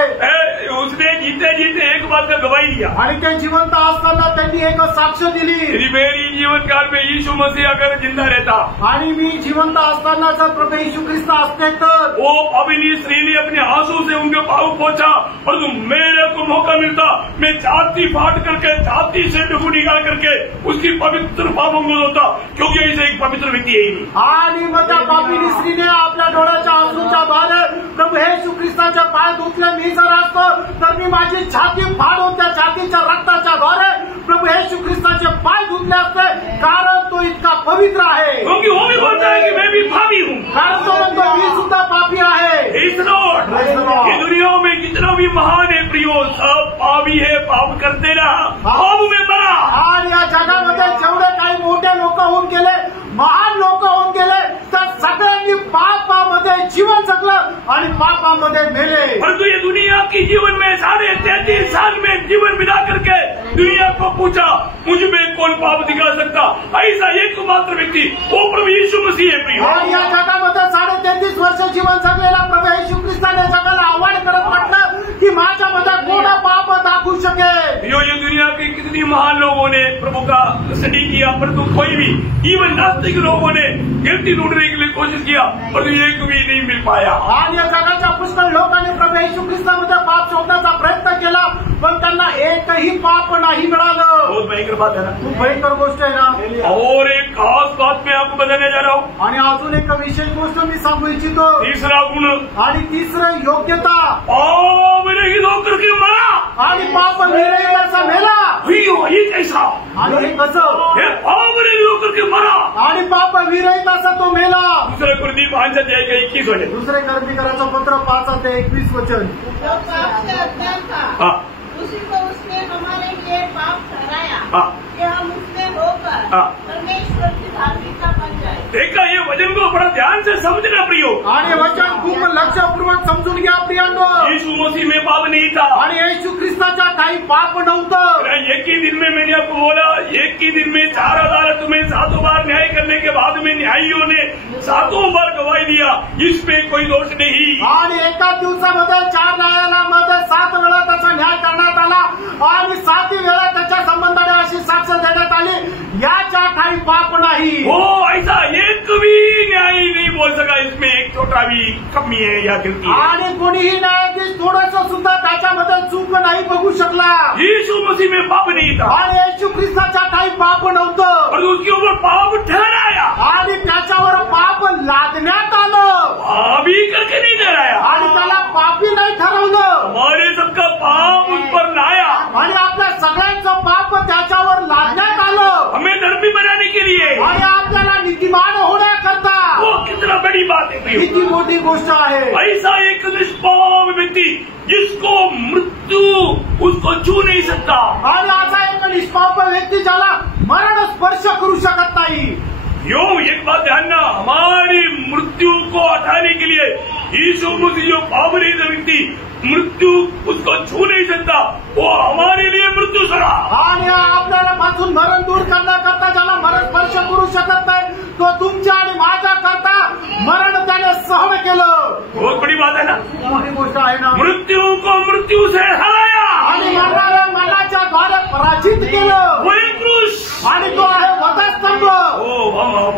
उसने जीते जीते एक बात का गवाही दिया, आणि ते जिवंत असताना त्यांनी एक साक्ष दिली, मेरी जीवन काल में यीशु मसीह अगर जिंदा रहता, आणि मी जिवंत असताना जर प्रभू येशू ख्रिस्त असते तर वो अभिनी स्त्री ने अपने आंसू से उनके पाँव पोंछा, और तुम मेरे को मौका मिलता, मैं छाती फाड़ करके, छाती से डुबू निकाल करके उसकी पवित्र पापों को धोता, क्योंकि ऐसे एक पवित्र व्यक्ती है ही नहीं। आणि मग त्या पापीनी स्त्रीने आपल्या डोळ्याच्या आंसूच्या द्वारे प्रभू येशू ख्रिस्ताचे पाय धुतले। मी जर असतो तर मी माझी छाती फाडून त्या छातीच्या रक्ताच्या द्वारे प्रभु येशू ख्रिस्ताचे पाय धुतले असते, कारण तो इतका पवित्र आहे। क्योंकि वो भी बोलता है कि मैं भी पापी हूँ, कारण तो म्हणतो मी सुद्धा पापी आहे। Praise the Lord। ये दुनिया में कितना भी महान है प्रियो, सब पापी है, पाप करते रहा, पाप में मरा। आणि या जगामध्ये जेवढे काही मोठे लोक होऊन गेले, महान लोक होऊन गेले, तर सगळ्यांनी पापामध्ये जीवन जगलं आणि पापामध्ये मेले। परंतु ये दुनिया की जीवन में 33.5 साल में जीवन बिता करके दुनिया को पूछा, मुझ में कौन पाप दिखा सकता? ऐसा एकमात्र व्यक्ती वो प्रभु यीशु मसीह है प्रिय। आणि या जगामध्ये 33.5 वर्ष जीवन जगलेला प्रभू येशू ख्रिस्ताने जगाला आव्हान करत म्हटलं की माझ्यामध्ये कोण पाप दाखवू शकेल? ये दुनिया के कितनी महान लोगों ने प्रभु का स्टडी किया, परंतु कोई भी, इवन नास्तिक लोगों ने गलती ढूंढने के लिए कोशिश किया, परंतु एक भी नहीं मिल पाया। आणि या जगाच्या पुष्कळ लोकांनी प्रभू येशू ख्रिस्तामध्ये पाप शोधण्याचा प्रयत्न केला, पण त्यांना एकही पाप नाही मिळालं। बहुत भयंकर बात है ना, खूप भयंकर गोष्ट आहे ना। और एक खास बात मैं आपको बताने जा रहा हूँ। आणि अजून एक विशेष गोष्ट मी सांगू इच्छितो। तीसरा गुण, आणि तिसरं योग्यता, पाप विरहित होकर के मरा, आणि पाप विरहित असा मेला। ये कैसा? आणि हे कसं? हे पाप विरहित होकर के मरा, आणि पाप विरहित असा तो मेला। दूसरे कुर्दी 5:21 वचन, दुसरे कर्मकाराचं पत्र 5:21 वचन, जो पाप से अज्ञान था उसी को उसने हमारे लिए पाप ठहराया, कि हम उसमें होकर परमेश्वर की धार्मिकता बन जाए। देखा, ये वचन को बड़ा ध्यान से समझना प्रियो। आणि वचन खूप लक्षपूर्वक समजून घ्या प्रियांनो। यीशु मसीह में पाप नहीं था आणि येशू ख्रिस्ताच्या काही पाप नव्हतं. एक ही दिन में मैंने आपको बोला, एक ही दिन में 4 अदालत में 7 बार न्याय करने के बाद में न्यायियों ने 7 बार गवाही दिया, इसमें कोई दोष नहीं. आणि एका दिवसामध्ये 4 न्यायालयामध्ये 7 वेळा त्याचा न्याय करण्यात आला आणि 7 वेळा त्याच्या संबंधाने अशी साक्ष देण्यात आली, याच्या काही पाप नाही. वो ऐसा एक भी न्यायी नहीं बोल सका इसमें एक छोटा भी कमी है या गलती है. आणि कोणीही न्यायाधीश थोडंसं सुद्धा त्याच्यामध्ये चूक नाही बघू शकला. यीशु मसीह में पाप नहीं था आणि येशू ख्रिस्ताच्या काही पाप नव्हतं और उसके ऊपर पाप ठहराया, आणि त्याच्यावर पाप लादण्यात आलं अभी करके नहीं ठहराया. आणि त्याला पापी नाही ठरवलं हमारे सबका पाप उस पर लाया, आणि आपल्या सगळ्यांचं पाप त्याच्यावर लादण्यात आलं हमें धर्मी बनाने के लिए. आणि आपल्याला नीतिमान होण्याकरता वो कितना बड़ी बात है भाई. किती मोठी गोष्ट आहे. ऐसा एक निष्पाप व्यक्ति जिसको मृत्यु उसको छू नहीं सकता, आणि असा एक निष्पाप व्यक्ती ज्याला मरण स्पर्श करू शकत नाही. यो एक बात ध्यान ना, हमारी मृत्यु को हटाने के लिए यीशु मसीह जो पाप रहित व्यक्ति मृत्यु उसको छू नहीं सकता, वो हमारे लिए मृत्यू सरा. आणि आपल्याला पासून मरण दूर करण्याकरता ज्याला मरण स्पर्श करू शकत नाही, तो तुमच्या आणि माझ्या करता मरण त्याने सहन केलं. बहुत बड़ी बात है ना. मोठी गोष्ट आहे ना. मृत्यु को मृत्यू से हराया, आणि मरणाला मरणाच्या द्वारे पराजित केलं, वो एक क्रूस. आणि तो आहे वधस्तंभ.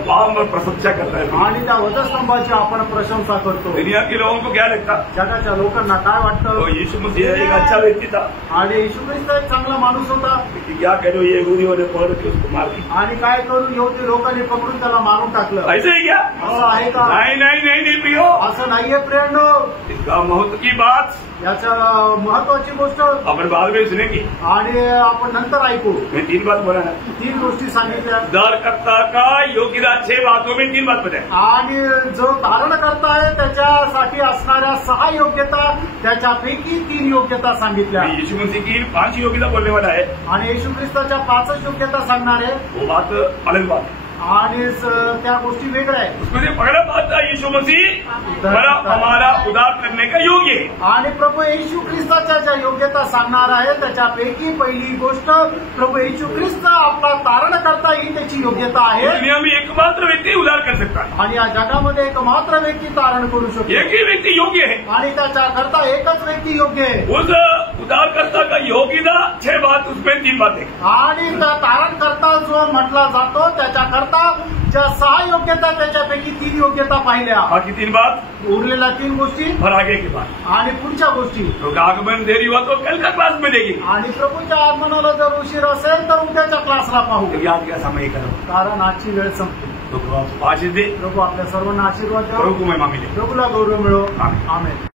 हम प्रशंसा कर रहे हैं. आणि त्या वधस्तंभाची आपण प्रशंसा करतो. दुनिया के लोगों को क्या लगता, जगाच्या लोकांना काय तो वाटतं. यीशु मसीह एक अच्छा व्यक्ति था, आणि येशू ख्रिस्त एक चांगला माणूस होता. कि क्या करो ये यहूदियों ने पकड़ के उसको मार दी. आणि काय करून यहूदी लोकांनी पकडून त्याला मारून टाकलं. ऐसे ही क्या? असं आहे का? नहीं नहीं नहीं नहीं प्रियो, असं नाहीये प्रेरणो. इसका महत्व की बात याच्या महत्वाची गोष्ट अपन बाद में सुनेंगे. आणि आपण नंतर ऐकू. मैं 3 बात बोला ना. 3 गोष्टी सांगितल्या उद्धारकर्ता का योग्यता 6 बातों में 3 बात बताया. आणि जो धारणकर्ता आहे त्याच्यासाठी असणाऱ्या 6 योग्यता, त्याच्यापैकी 3 योग्यता सांगितल्या. यीशु मसीह की 5 योग्यता बोलने वाला है, आणि येशू ख्रिस्ताच्या 5च योग्यता सांगणार आहे. वो बात अलग बात है. आणि त्या गोष्टी वेगळ्या आहेत. उसमें से पहला बात था यीशु मसीह हमारा उद्धार करने का योग्य है. आणि प्रभू येशू ख्रिस्ताच्या ज्या योग्यता सांगणार आहे त्याच्यापैकी पहिली गोष्ट, प्रभू येशू ख्रिस्त आपला तारणकर्ता ही त्याची योग्यता आहे. दुनिया में एकमात्र व्यक्ति उद्धार कर सकता है, आणि या जगामध्ये एकमात्र व्यक्ती तारण करू शकतो. एक ही व्यक्ति योग्य है. आणि त्याच्याकरता एकच व्यक्ती योग्य आहे. उस उद्धारकर्ता का योग्यता 6 बात, उसमें 3 बातें. आणि त्या तारणकर्ता जो म्हटला जातो त्याच्याकरता ज्या 6 योग्यता त्याच्यापैकी 3 योग्यता पाहिल्या. बाकी 3 बात उरलेल्या 3 गोष्टी और आगे की बात. आणि पुढच्या गोष्टी. तो आगमन देरी हुआ तो कल का क्लास में देगी. आणि प्रभूच्या आगमनाला जर उशीर असेल तर उद्याच्या क्लासला पाहू, याद का समय करो. कारण आजची वेळ संपली. तो आपको आशीष दे. प्रभू आपल्या सर्वांना आशीर्वाद द्या. प्रभु को महिमा मिले. प्रभूला गौरव मिळो. आमेन. आमेन.